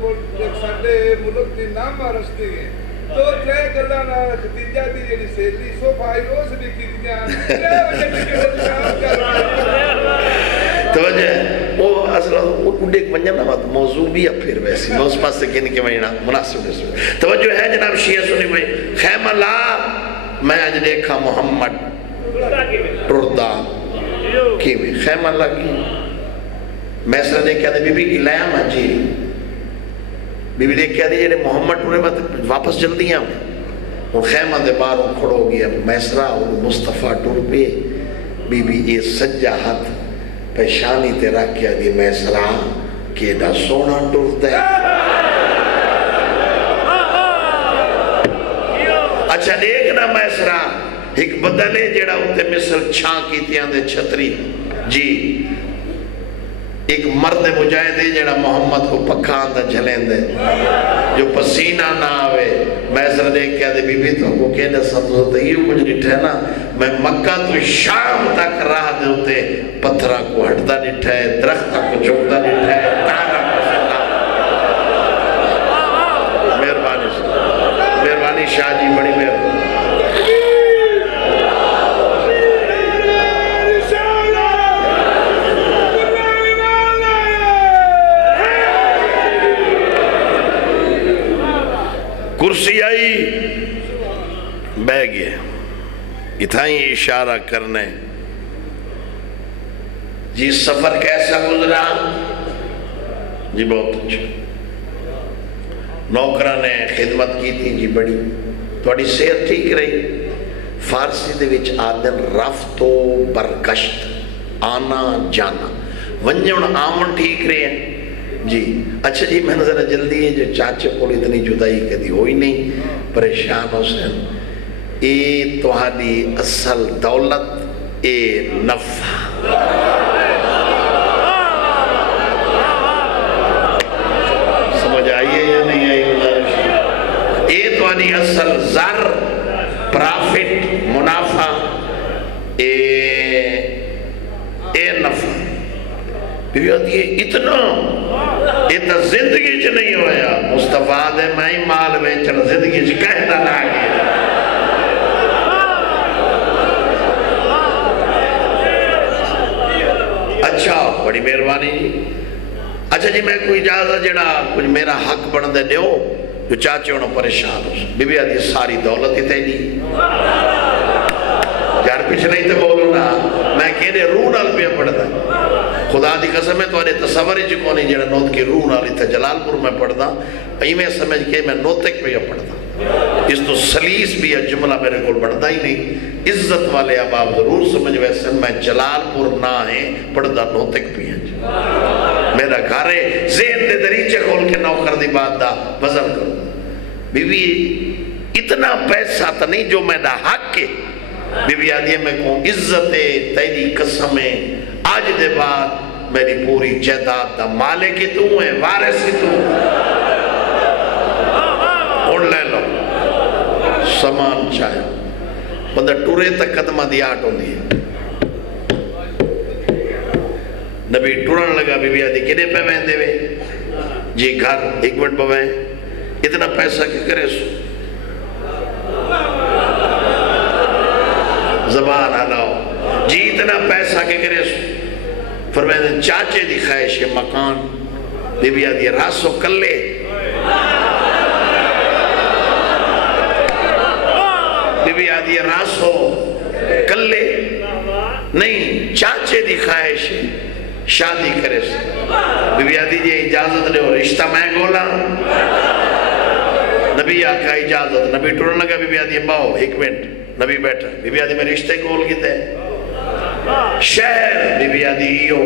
ساڈے ملک دی نام رستے ہیں تو ترے گلاں نال ختیجہ دی جڑی سہیلی صوفائی اس بھی کیتیاں توجہ وہ اصلا اڈے ایک منجن نمات موضوع بھی اب پھر ویسی میں اس پاس سے کہنے کے مہینہ مناسب ہے توجہ ہے جناب شیعہ سنی میں خیمہ لا میں آج دیکھا محمد ٹردا کی میں خیمہ لا کی میسرہ دیکھ کیا دے بی بی کی لیا مجی بی بی دیکھ کیا دے جنہیں محمد ٹرے بات واپس جلدی ہیں وہ خیمہ دے باروں کھڑو گیا میسرہ اور مصطفیٰ ٹر پہ بی بی یہ سجا ہاتھ پیشانی تے رکھ کیا دی میسرہ کیڑا سونا ٹرتا ہے اچھا دیکھنا میسرہ ایک بدلے جڑا ہوتے مثل چھان کی تیاں دے چھتری جی ایک مرد مجاہدے جڑا محمد کو پکھان دا جھلیں دے جو پسینہ نہ آوے میسر دیکھ کے آدھے بی بی تو کو کہنے ساتھ ہوتا ہے یہ کچھ نٹھے نا میں مکہ تو شام تک راہ دے ہوتے پتھرہ کو ہٹتا نٹھے درختہ کو چھکتا نٹھے تارہ کو سلا مہربانی شاہ جی بڑی مہربانی کرسی آئی بہ گئے اتھائی اشارہ کرنے جی سفر کیسا گزرا جی بہت اچھا نوکرہ نے خدمت کی تھی جی بڑی تھوڑی صحت ٹھیک رہی فارسی دے وچ آدن رفت و برگشت آنا جانا ونجن آمن ٹھیک رہے ہیں جی اچھا جی میں ذرا جلدی ہے جو چاچے کو اتنی جدائی کدی ہوئی نہیں پریشان ہو سن اے تہاڈی اصل دولت اے نفع سمجھ آئیے یا نہیں آئی اے تہاڈی اصل زر پرافٹ منافع اے نفع بھی ہوتی ہے اتنا اتنا زندگی چ نہیں ہویا مصطفیٰ دے میں ہی مال بیچنا زندگی چ کہتا نہ گیا اچھا بڑی مہربانی جی اچھا جی میں کوئی اجازت جڑا کچھ میرا حق بن دے دیو جو چاچے انہوں پریشان ہو بی بی آدھی ساری دولت ہی تیلی یار پچھلے ہی تے بولو نا میں کہنے روح نال پہ پڑھ دا خدا دی قسم ہے تو آنے تصوری چکو نہیں جڑا نوت کی روح نالی تھا جلال پور میں پڑھ دا میں سمجھ کے میں نوتک پہ پڑھ دا اس تو سلیس بھی ہے جملہ میرے کو پڑھ دا ہی نہیں عزت والے اب آپ ضرور سمجھ ویسے میں جلال پور نہ ہیں پڑھ دا نوتک بھی ہے میرا گھر ہے ذہن دے دریچے کھول کے نوکر دی بات دا وزن کرو بی بی اتنا پیسہ تا نہیں جو میں دا حق کے بی بی آدھی میں کہوں عزت تیری قسمیں آج دے بعد میری پوری جائیداد دا مالک ہی تو ہے وارث ہی تو اڑ لے لو سامان چاہے بندہ ٹورے تک قدمہ دی آٹھ ہوں دی نبی ٹورن لگا بی بی آدھی کنے پہ میں دے وے جی گھر ایک منٹ پہ میں اتنا پیسہ کی کرے سو زبان آلاؤ جی اتنا پیسہ کے کرے سو فرمائے چاچے دی خواہش مکان بی بی آدھی راسو کلے بی بی آدھی راسو کلے نہیں چاچے دی خواہش شادی کرے سے بی بی آدھی جی اجازت لے اور رشتہ میں گولا نبی آقا اجازت نبی ٹورن لگا بی بی آدھی باؤ ایک منٹ نبی بیٹھا بی بی آدھی میں رشتے گول کی تے شہر بی بی آدھی ایو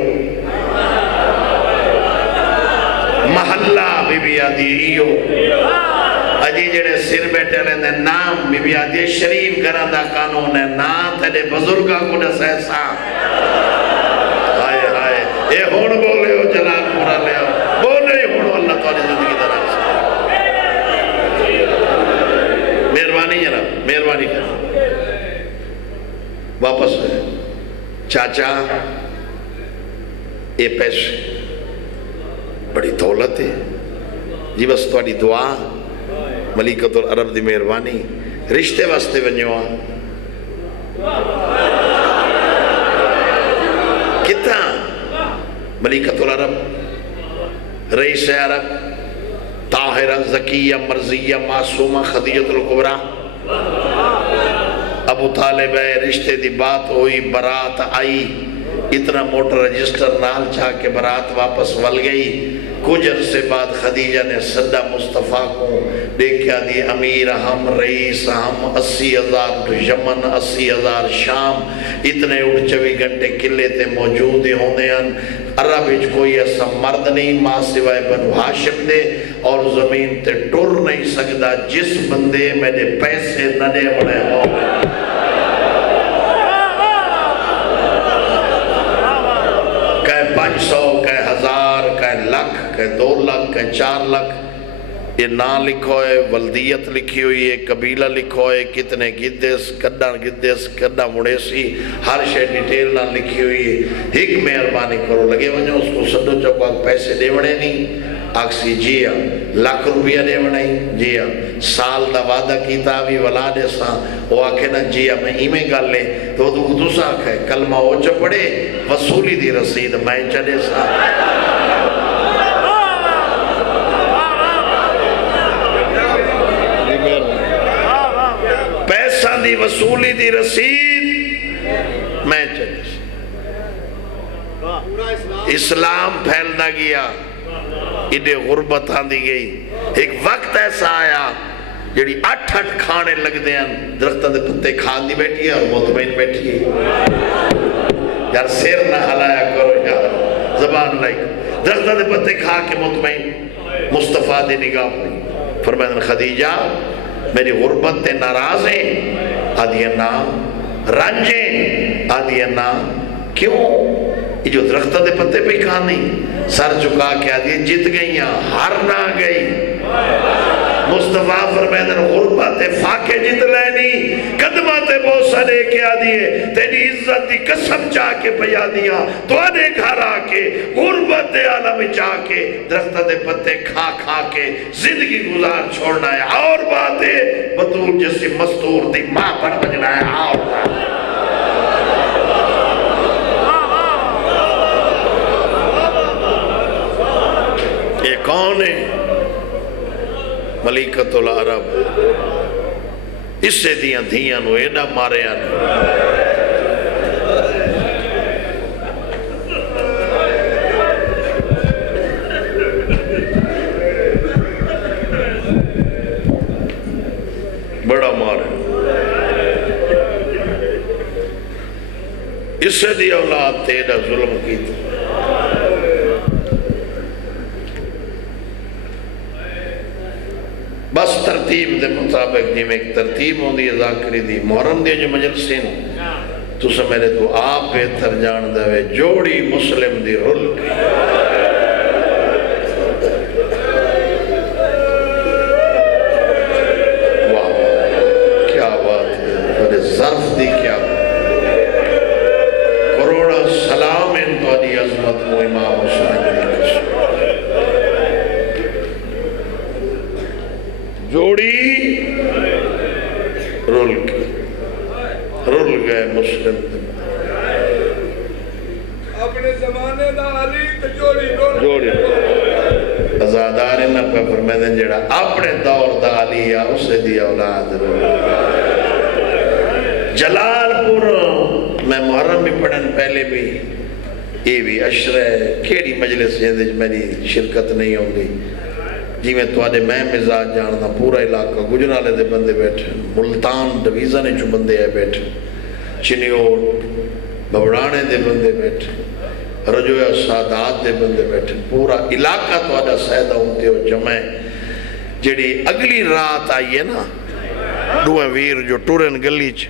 محلہ بی بی آدھی ایو اجی جڑے سر بیٹھے لیندے نام بی بی آدھی شریف گران دا قانون ہے نام تیرے بزرگاں کو نہ سہسا آئے آئے اے ہون بولے ہو جلال پورا لے ہو بولے ہون اللہ تعالی زندگی درہ مہربانی جناب مہربانی کر واپس ہے چاچا اے پیسے بڑی دولت ہے جی بس توڑی دعا ملیکت العرب دی مہربانی رشتے واسطے ونیو کتنا ملیکت العرب رئیس عرب طاہرہ زکیہ مرضیہ معصومہ خدیجت القبرہ ابو طالب ہے رشتے دی بات ہوئی برات آئی اتنا موٹر رجسٹر نال چاہ کے برات واپس ول گئی کچھ عرصے بعد خدیجہ نے صدہ مصطفیٰ کو دیکھا دی امیر ہم رئیس ہم 80,000 یمن 80,000 شام اتنے 24 گھنٹے قلعے تے موجود ہونے ہیں عرب اچ کوئی ایسا مرد نہیں ماں سوائے بنو ہاشم دے اور زمین تے ٹر نہیں سکتا جس بندے میں نے پیسے نہ دے بڑے ہو کہے 500 کہے 1000 کہے لکھ کہے 2 لکھ کہے 4 لکھ یہ نا لکھو ہے ولدیت لکھی ہوئی ہے قبیلہ لکھو ہے کتنے گدس کڈا مڑیسی ہر شے ڈیٹیل نہ لکھی ہوئی ہے ایک مہربانی کرو لگے ونجو اس کو صدو چکو پیسے دے بڑے نہیں آکسی جیا لاکھ روپیہ دے بڑے جیا سال دا وعدہ کیتا بھی ولا دے سا وہ آکھے نا جیا میں ایمیں گل لے تو دوسرا آکھے کلمہ ہو چا پڑے وصولی دی رسید میں چلے سا پیسہ دی وصولی دی رسید میں چلے اسلام پھیلنا گیا انہیں غربت آندی گئی ایک وقت ایسا آیا جڑی 8 کھانے لگ دے ہیں درختہ دے پتے کھان دی بیٹھی ہے اور مطمئن بیٹھی ہے یار سیر نہ حلایا کرو یار زبان لائک درختہ دے پتے کھا کے مطمئن مصطفیٰ دے نگاہ ہوئی فرمائن خدیجہ میری غربت تے ناراض ہیں آدھیا نام رنجیں آدھیا نام کیوں یہ جو درختہ دے پتے پہ کھا نہیں سر چکا کے آدھیا جت گئیاں ہر نہ گئی مصطفیٰ فرمائن غربت فاقے جت لینی قدمات بوسہ لے کے آدھیے تیری عزت دی قسم چاہ کے پیا دیا تو آنے گھر آکے غربت عالم چاہ کے درختہ دے پتے کھا کھا کے زندگی گزار چھوڑنا ہے اور باتیں بطور جیسی مستور دی ماں پر بجنا ہے اور باتیں یہ کون ہے ملیکت العرب اس سے دیاں دھیاں نو ایڈا مارے آنے بڑا مارے اس سے دی اولاد تیڑا ظلم کی تھی بس ترتیب دے مطابق جی میں ایک ترتیب ہوں دی ذاکری دی محرم دی جو مجلسین تو سے میرے تو آپ بہتر جان دے جوڑی مسلم دی رل کی واہ کیا بات ہے میرے ظرف دی کیا کروڑا سلام ان تو دی عظمت و امام حسین دی قسم جوڑی رول کی رول گئے مسلم اپنے زمانے علی تے جوڑی جوڑی ازادار نہ پہ فرمیدن جڑا اپنے دور دا علی یا اسے دی اولاد رو جلال پور میں محرم بھی پڑھن پہلے بھی یہ بھی عشرہ کیڑی مجلس جیندے میری شرکت نہیں ہوں گی جی میں توڑے میں مزاج جاننا پورا علاقہ گجرالے دے بندے بیٹھے ملتان ڈویزہ نے جو بندے ہے بیٹھے چنیوٹ ببڑانے دے بندے بیٹھے رجوع سادات دے بندے بیٹھے پورا علاقہ توڑا سیدہ ہوتے ہو جمع جڑی اگلی رات آئی ہے نا دوئے ویر جو ٹورن گلیچ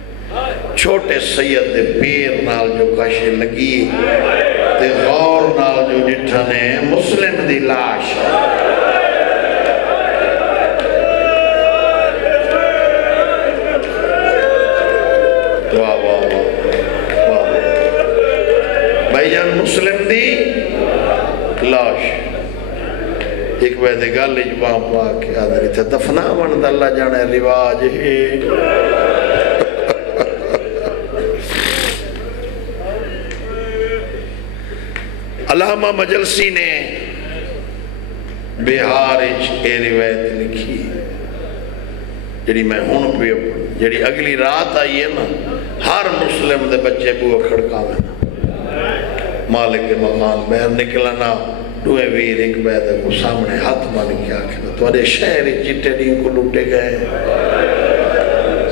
چھوٹے سید دے پیر نال جو کاشے لگی تے غور نال جو جٹھنے مسلم دی لاش بھائی جان مسلم دی لاش ایک بیدے گل اجباں پاک آدھری تھے دفنا من اللہ جانے رواج ہے علامہ مجلسی نے بہارج اے روایت لکھی جڑی میں ہون پہ جڑی اگلی رات آئی ہے نا ہر مسلم دے بچے بو کھڑکا میں مالک مقام بہر نکلنا دوئے ویر ایک بیدے کو سامنے ہاتھ مان کیا کھنا تو آدھے شہر جٹے دین کو لوٹے گئے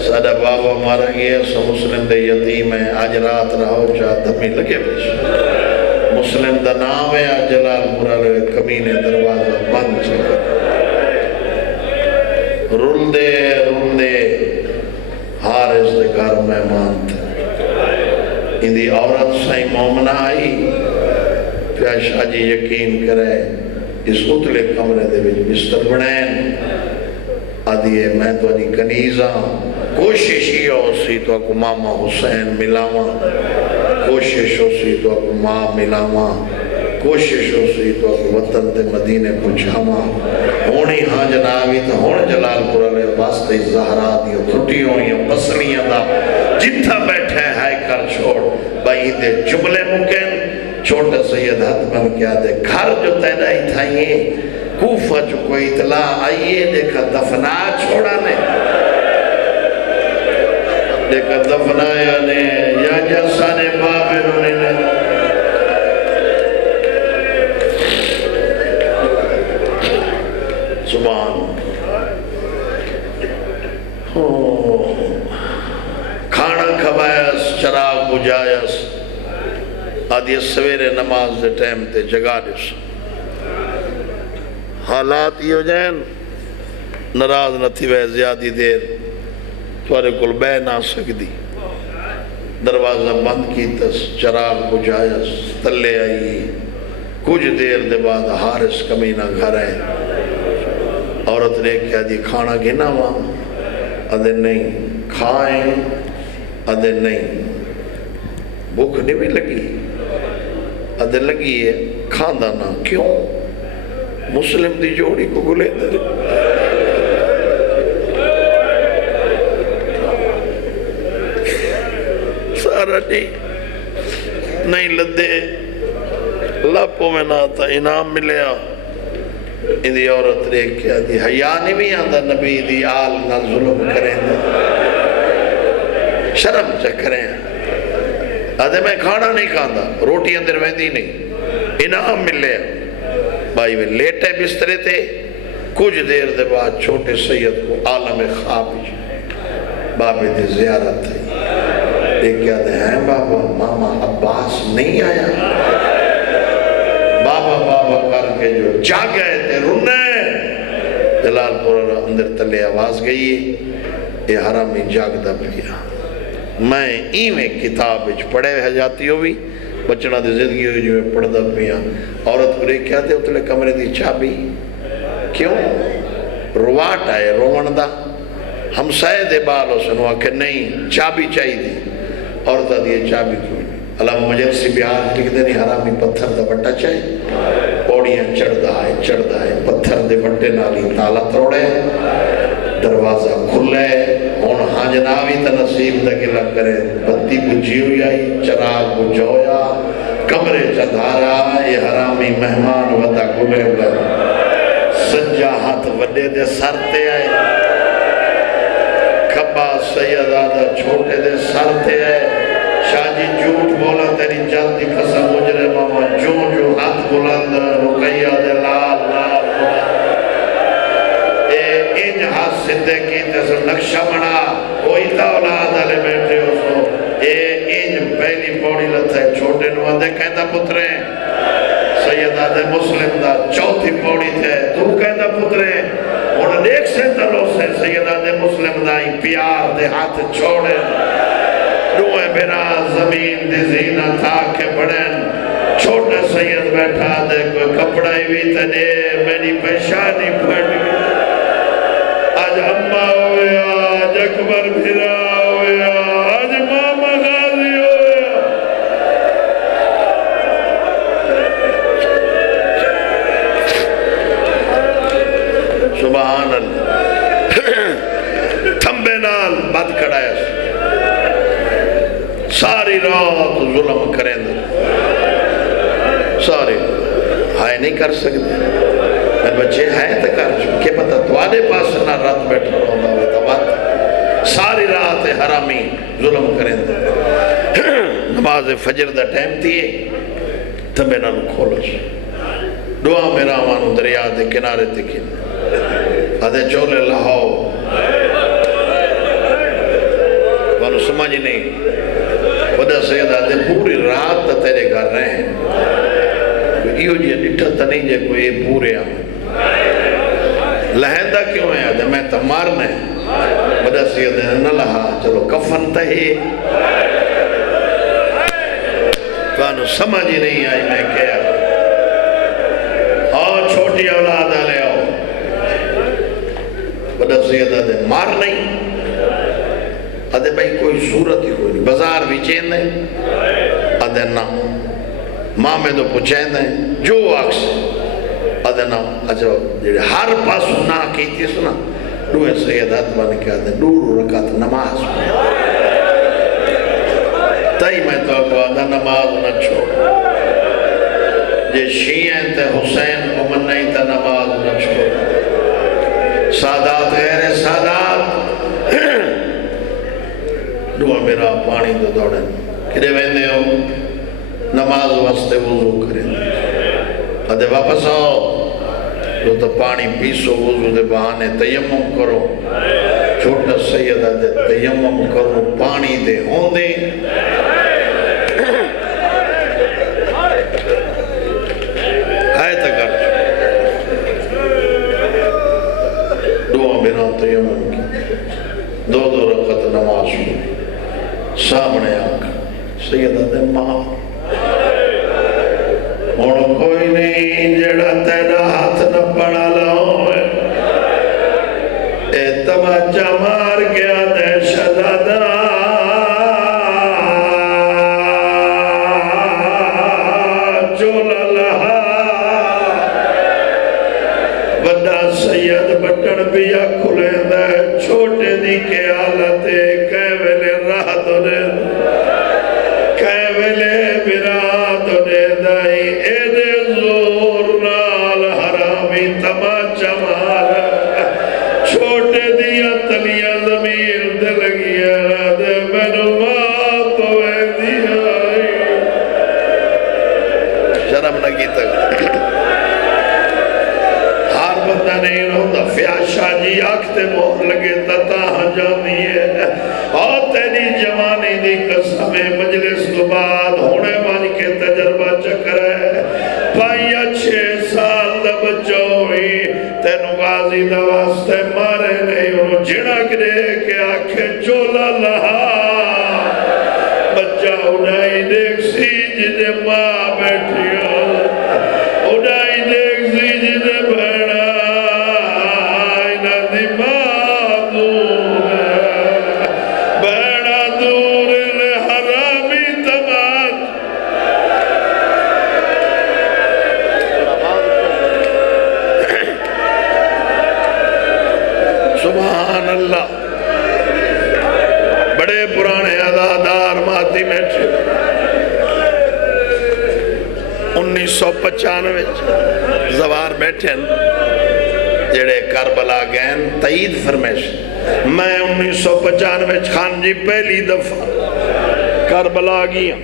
سادہ بابا مارا گیا سو مسلم دے یتیم ہے آج رات رہو چاہ دمی لگے بیش مسلم دا نام ہے آج جلال مرالے کمینے دروازہ بند چکر رول دے حارس دے گھر مہمان تھے اندھی عورت سائی مومنہ آئی پیا شاہ جی یقین کرے اس اتلے کمرے دے بچ بستر بڑھین آدھیے میں تو آدھی کنیزاں کوشش ہی ہو سی تو اکو ماما حسین ملاواں کوشش ہو سی تو اکو ماں ملاواں کوشش ہو سی تو اکو وطن تے مدینے پچھاواں ہونی ہاں جنابی تو ہون جلال پورا لے واسطے زہرا دیو تھٹیوں یا پسلیاں دا جتھا بیٹھے ہائے کر چھوڑ بھائی دے جملے مکین چھوٹا سید حد بن کیا دے گھر جو تینا ہی تھائیے کوفہ جو کوئی اطلاع آئیے دیکھا دفنا چھوڑا نے دیکھا دفنا نے یا جسانے بابنوں نے سبحان کھانا کھوایس چراغ بجایس آدھی سویرے نماز دے ٹائم تے جگا دیس حالات یہ ہو جائیں نراز نہ تھی وہ زیادی دیر توارے کل بے نہ سکتی دروازہ بند کی تس چراغ بجایس تلے آئی کچھ دیر دے بعد حارس کمینہ گھر ہے عورت نے کہا دی کھانا گھنا وہاں ادھے نہیں کھائیں ادھے نہیں بھوک نہیں بھی لگی ادھے لگی ہے کھاندہ نہ کیوں مسلم دی جوڑی کو گلے در سارا نہیں لدے لاپوں میں نہ آتا انعام ملیا اندھی عورت دیکھ کیا دی حیاء نہیں بھی آندہ نبی دی آل نہ ظلم کریں دے شرم چکریں آدھے میں کھانا نہیں کھاندہ روٹی اندر ویندی نہیں انعام ملیا بھائی وہ لیٹے بسترے تھے کچھ دیر دے بعد چھوٹے سید کو عالم خواب بابے دی زیارت تھی دیکھ کیا دے ہیں بابا ماما عباس نہیں آیا بابا بابا کر کے جو جاگئے تھے رونے جلال پورا اندر تلے آواز گئی یہ حرامی جاگ دا پیا میں ایویں کتاب اچھ پڑھے ہے جاتی ہو بھی بچنا دی زندگی ہوئی جو میں پڑھ دا پیا عورت کو دیکھ کیا تھے اتلے کمرے دی چابی کیوں رواٹ آئے روان دا ہم سائے دے بالو سنوا کہ نہیں چابی چاہی دی عورتہ دیئے چابی کیوں علامہ مجلسی بیار لکھ دینی حرامی پتھر دا بٹا چاہے پوڑیاں چڑھ دا ہے پتھر دے بٹے نالی تالا تروڑے دروازہ کھلے ہون ہاں جناوی تا نصیب دا گلہ کرے بتی بجھی ہوئی آئی چراغ بجھویا کمرے چدھارا یہ حرامی مہمان ودا گلے بلے سجا ہاتھ وڈے دے سر تے آئے کھبا سید آدھا چھوٹے دے سر تے آئے شاہ جی جھوٹ بولا تیری جلدی پسا مجرے ماما جو ہاتھ بلند رقیہ دے لال لال اے انج ہاتھ سدھے کی تیسے نقشہ بنا کوئی تا اولاد علی بیٹھے ہو سو اے انج پہلی پوڑی لتا ہے چھوٹے نوادے کہتا پترے سیدہ دے مسلم دا چوتھی پوڑی تھے تو کہتا پترے انہوں نے ایک سے تلو سے سیدہ دے مسلم دا ہی پیار دے ہاتھ چھوڑے روئے میرا زمین دی زینہ تھا کے بڑھن چھوٹا سید بیٹھا دے کوئی کپڑائی بھی تنے میری پیشانی پڑ گئی آج اممہ ہویا آج اکبر بھرا ہویا آج ماما غازی ہویا سبحان اللہ تھمبے نال بات کڑایا ساری رات ظلم کریں دے ساری ہائے نہیں کر سکتے میرے بچے ہائے تو کر چکے پتہ توالے پاس نہ رات بیٹھا رہا ہوتا بات ساری رات حرامی ظلم کریں دے نماز فجر دا ٹائم تیئے تمہیں نہ کھولو سے دعا میرا مانو دریا دے کنارے تکین آدھے چولے لہاؤ مانو سمجھ نہیں ودا سیدہ دے پوری رات تا تیرے گھر رہے ہیں ایو جی ڈٹھا تا نہیں جے کوئی پورے آئے لہندہ کیوں ہے آدھے میں تا مارنے ودا سیدہ نے نہ لہا چلو کفن تا ہی تو سمجھ ہی نہیں آئی میں کیا اور چھوٹی اولاد آلے آؤ ودا سیدہ دے مار نہیں آدھے بھائی کوئی صورت ہی کوئی نہیں بازار بھی چین دیں آدھے نا ماں میں تو پوچھیں دیں جو آکس آدھے نا اچھا ہر پاس نہ کیتی سنا دوئے سیدات بانے کیا آدھے دور رکعت نماز تائی میں تو اکو آدھا نماز نہ چھوڑ جے شیعیں تے حسین کو من نہیں تا نماز نہ چھوڑ سادات غیر سادات دعا میرا پانی تو دوڑیں کدے ویندے ہو نماز واسطے وضو کریں ادھے واپس آؤ جو تو پانی پیسو وضو دے بہانے تیمم کرو چھوٹا سیدہ دے تیمم کرو پانی دے ہوں دے آئے تکر دعا میرا تیمم کی دو رکعت نماز ہوئی سامنے آکا سیدہ دے ماں اور کوئی نہیں جڑا تیرا ہاتھ نہ پڑا لاؤں اے تماچا مار گیا دے شہزادہ چولا لہا بڑا سید بٹن بیا کھلے دے چھوٹے دی کے آلتے کیویلے راہ دونے کیویلے براد دونے دائی اے دے زور نال حرامی تماچا مارا چھوٹے دیا تلیا زمین دے لگی ہے دے مینو مات ہوئے دیا شرم لگی تک ہار بندہ نہیں رہتا فیاشا جی آکھتے مہر لگے تتا ہاں جانی ہے اور تیری جوانی دی قسم مجلس تو بعد ہونے والی کے تجربہ چکر ہے پائی 6 سال دا بچہ ہوئی تینو غازی دا واسطے مارے نہیں انہوں جھڑک دے کے آنکھیں چولا لہا بچہ اڑائی دیکھ سی جنہیں ماں بیٹھی ہو اڑائی دیکھ سی جنہیں بھڑا سبحان اللہ بڑے پرانے عزادار ماتی بیٹھے 1995 زوار بیٹھے جڑے کربلا گئن تائید فرمیش میں 1995 خان جی پہلی دفعہ کربلا گیا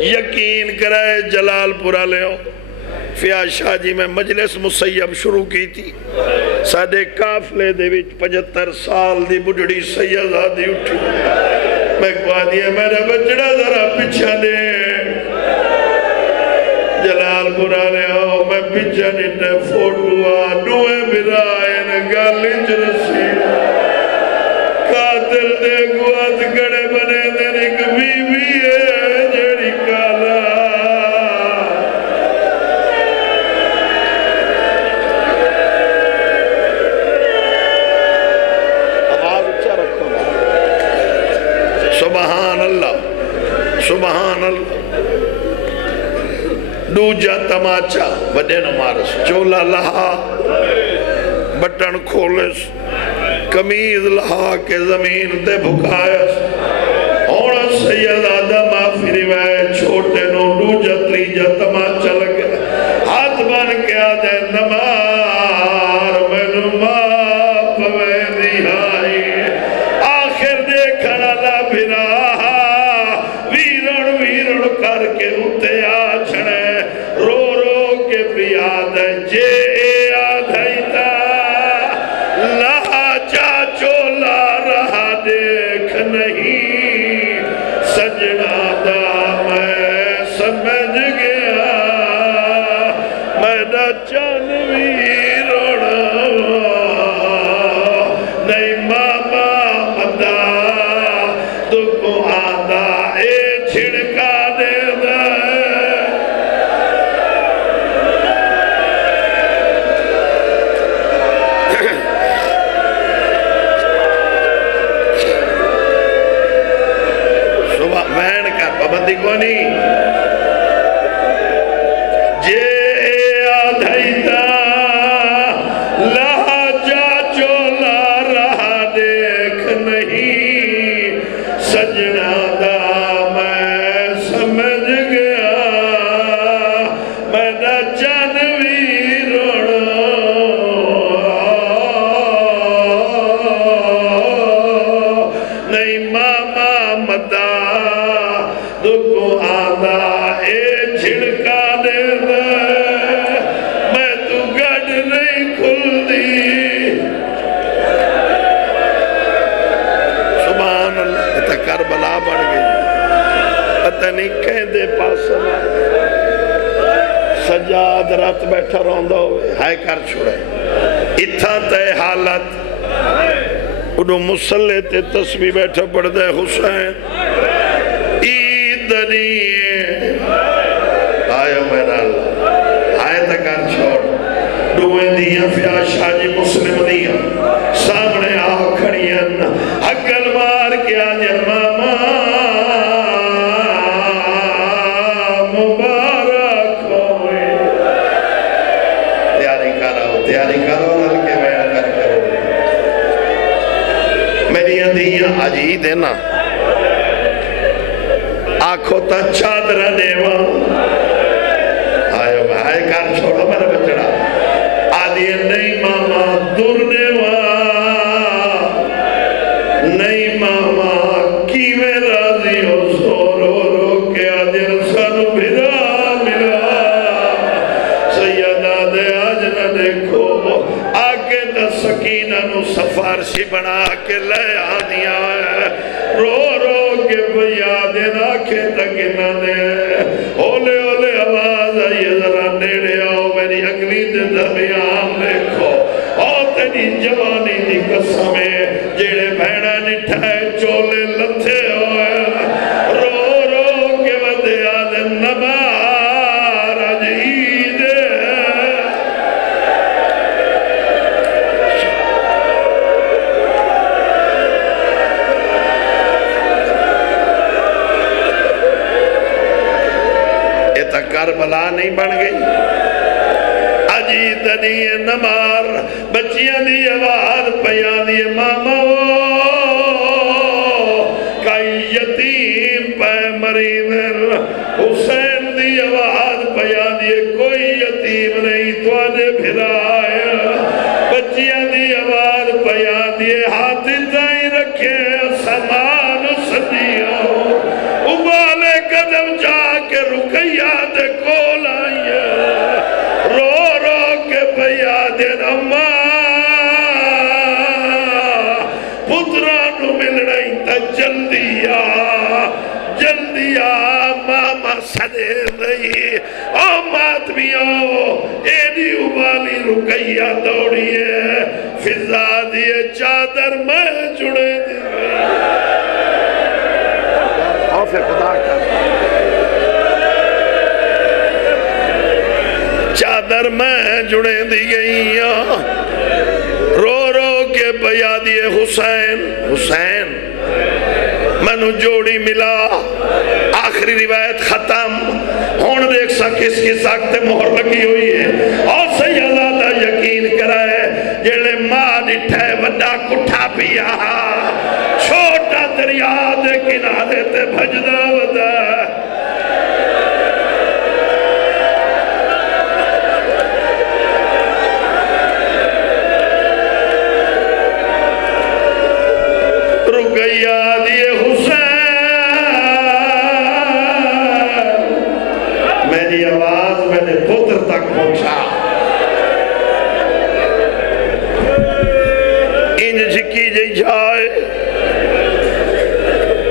یقین کرائے جلال پورا لے ہو فیاض شاہ جی میں مجلس مسیب شروع کی تھی سادے کافلے دے وچ 75 سال دی بڑھڑی سیدادی اٹھی میں کہا دیا میرا بچڑا ذرا پچھا دے جلال پورا لے ہو میں پچھا نیٹے فوٹو آنوے برائن گالنج رسی قاتل دے گوات گڑے بنے دن ایک بی بی ہے جڑی کالا آواز اچھا رکھو سبحان اللہ سبحان اللہ دوجا تماچا وڈے نمارس چولا لہا بٹن کھولس کمیز لہا کے زمین تے بھکایس اور سید آدم آفری وے چھوٹے نو دوجا تریجا تماچا لگے ہاتھ بان کے آدھے نمار میں نماپ وے دیہائی آخر دیکھنا لا بھرا ویرن کر کے اتے آچھنے رو رو کے بیاد جے آدھائیتا لہا چاچو لا رہا دیکھ نہیں سجنا دا میں سمجھ گیا میں نہ چانوی روڑا نہیں ماما مدہ تو کو آدھا اے چھڑکا دے دے وین کر پابندی کو نہیں جے آدھائیتا لہا چاچو لا رہا دیکھ نہیں سجنا دا میں سمجھ گیا میں نہ جانوی روڑا نہیں ماما مدہ دکھو آدھا اے جھڑکا دے دے میں تو گڑ نہیں کھل دی سبحان اللہ اتنا کربلا بڑھ گئی پتہ نہیں کہیں دے پاسنا سجاد رات بیٹھا روندہ ہوئے ہائے کر چھوڑے اتھا تے حالت انہوں مسلح تے تسبیح بیٹھا پڑھ دے حسین دنیے آئے میرا اللہ آئے تکار چھوڑ دوئے دیاں فیاض شاہ جی مسلم دیاں سامنے آؤ کھڑیاں حقل مار کیا جن ماما مبارک ہوئے تیاری کرو للکے بیان کر کرو میری دیاں آج ہی دینا آنکھوں تا چادرہ دیوا آئے کار چھوڑا میرا بچڑا آدھی نہیں ماما دور دیوا نہیں ماما کی میں راضی ہو سو رو رو کے آدھی سانو بھرا ملا سیدہ دے آج نہ دیکھو آکے تا سکینہ نو سفارشی بنا کے لے آدھیا ہے رو رو کے بیاد آنکھیں تک نہ دے اولے اولے آواز آئیے ذرا نیڑے آؤ میری اگلی دے درمیان دیکھو اور تیری جوانی دی قسمیں جیڑے بھیڑا نٹھائے چولے لتھے ہوئے رو رو کے ودے آدھے نمار عجید کربلا نہیں بن گئی عجید نہیں نمار بچیاں دی آواز پیاں دی ماما کئی یتیم پہ مرین حسین دی آواز پیاں دی پترانو ملنا ہی تا جلدیا جلدیا ماما سدے رہی او ماتمیوں ایڈی ابالی رکیہ دوڑی ہے فضا دیے چادر میں جڑے دی گئی خوف خدا کا چادر میں جڑے دی گئی رو رو کے بیا دیے حسین حسین منو جوڑی ملا آخری روایت ختم ہون دیکھ سا کس کی ساکتے مہر لگی ہوئی ہے اور سیدہ یقین کرائے جلے ماں نٹھے وڈا کٹھا پیا چھوٹا دریا دے کنارے تے بھجدہ ودا رکیہ دیے حسین میری آواز میں نے پتر تک پہنچا انج کی جی جائے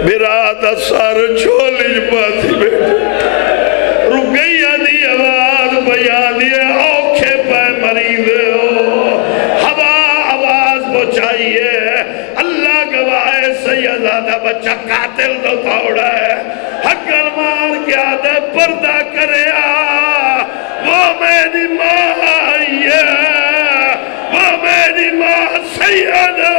براد سار چھولی پاتی بیٹھے رکیہ دی آواز بیان دیے اوکھے پہ مرید ہو ہوا آواز پہنچائیے اللہ گواہ سیدہ بچہ قاتل تو توڑا ہے حقل مار کیا دے پردہ کرے وہ میری ماں آئی ہے وہ میری ماں سیدہ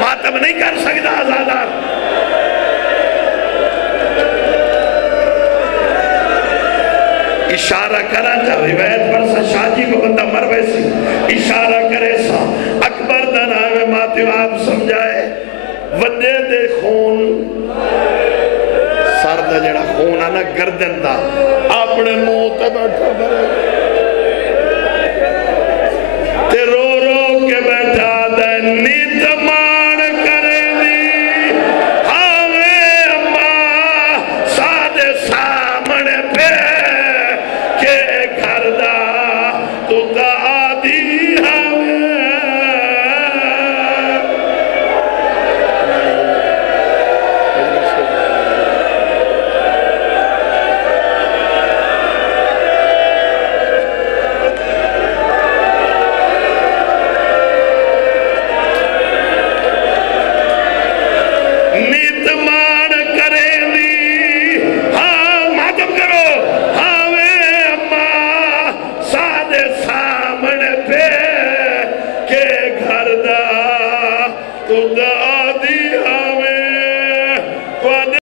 ماتم نہیں کر سکتا آزادہ اشارہ کرا جا روایت پر سا شاہ جی کو بندہ مر ویسی اشارہ کرے سا اکبر دن آئے ماتیو آپ سمجھائے وڈے دے خون سر دا جڑا خون آنا گردن دا اپنے موت بیٹھا بھرے تے رو رو کے بیٹھا دے نیت مان کرے دی ہاوے اممہ سادے سامنے پہ کہ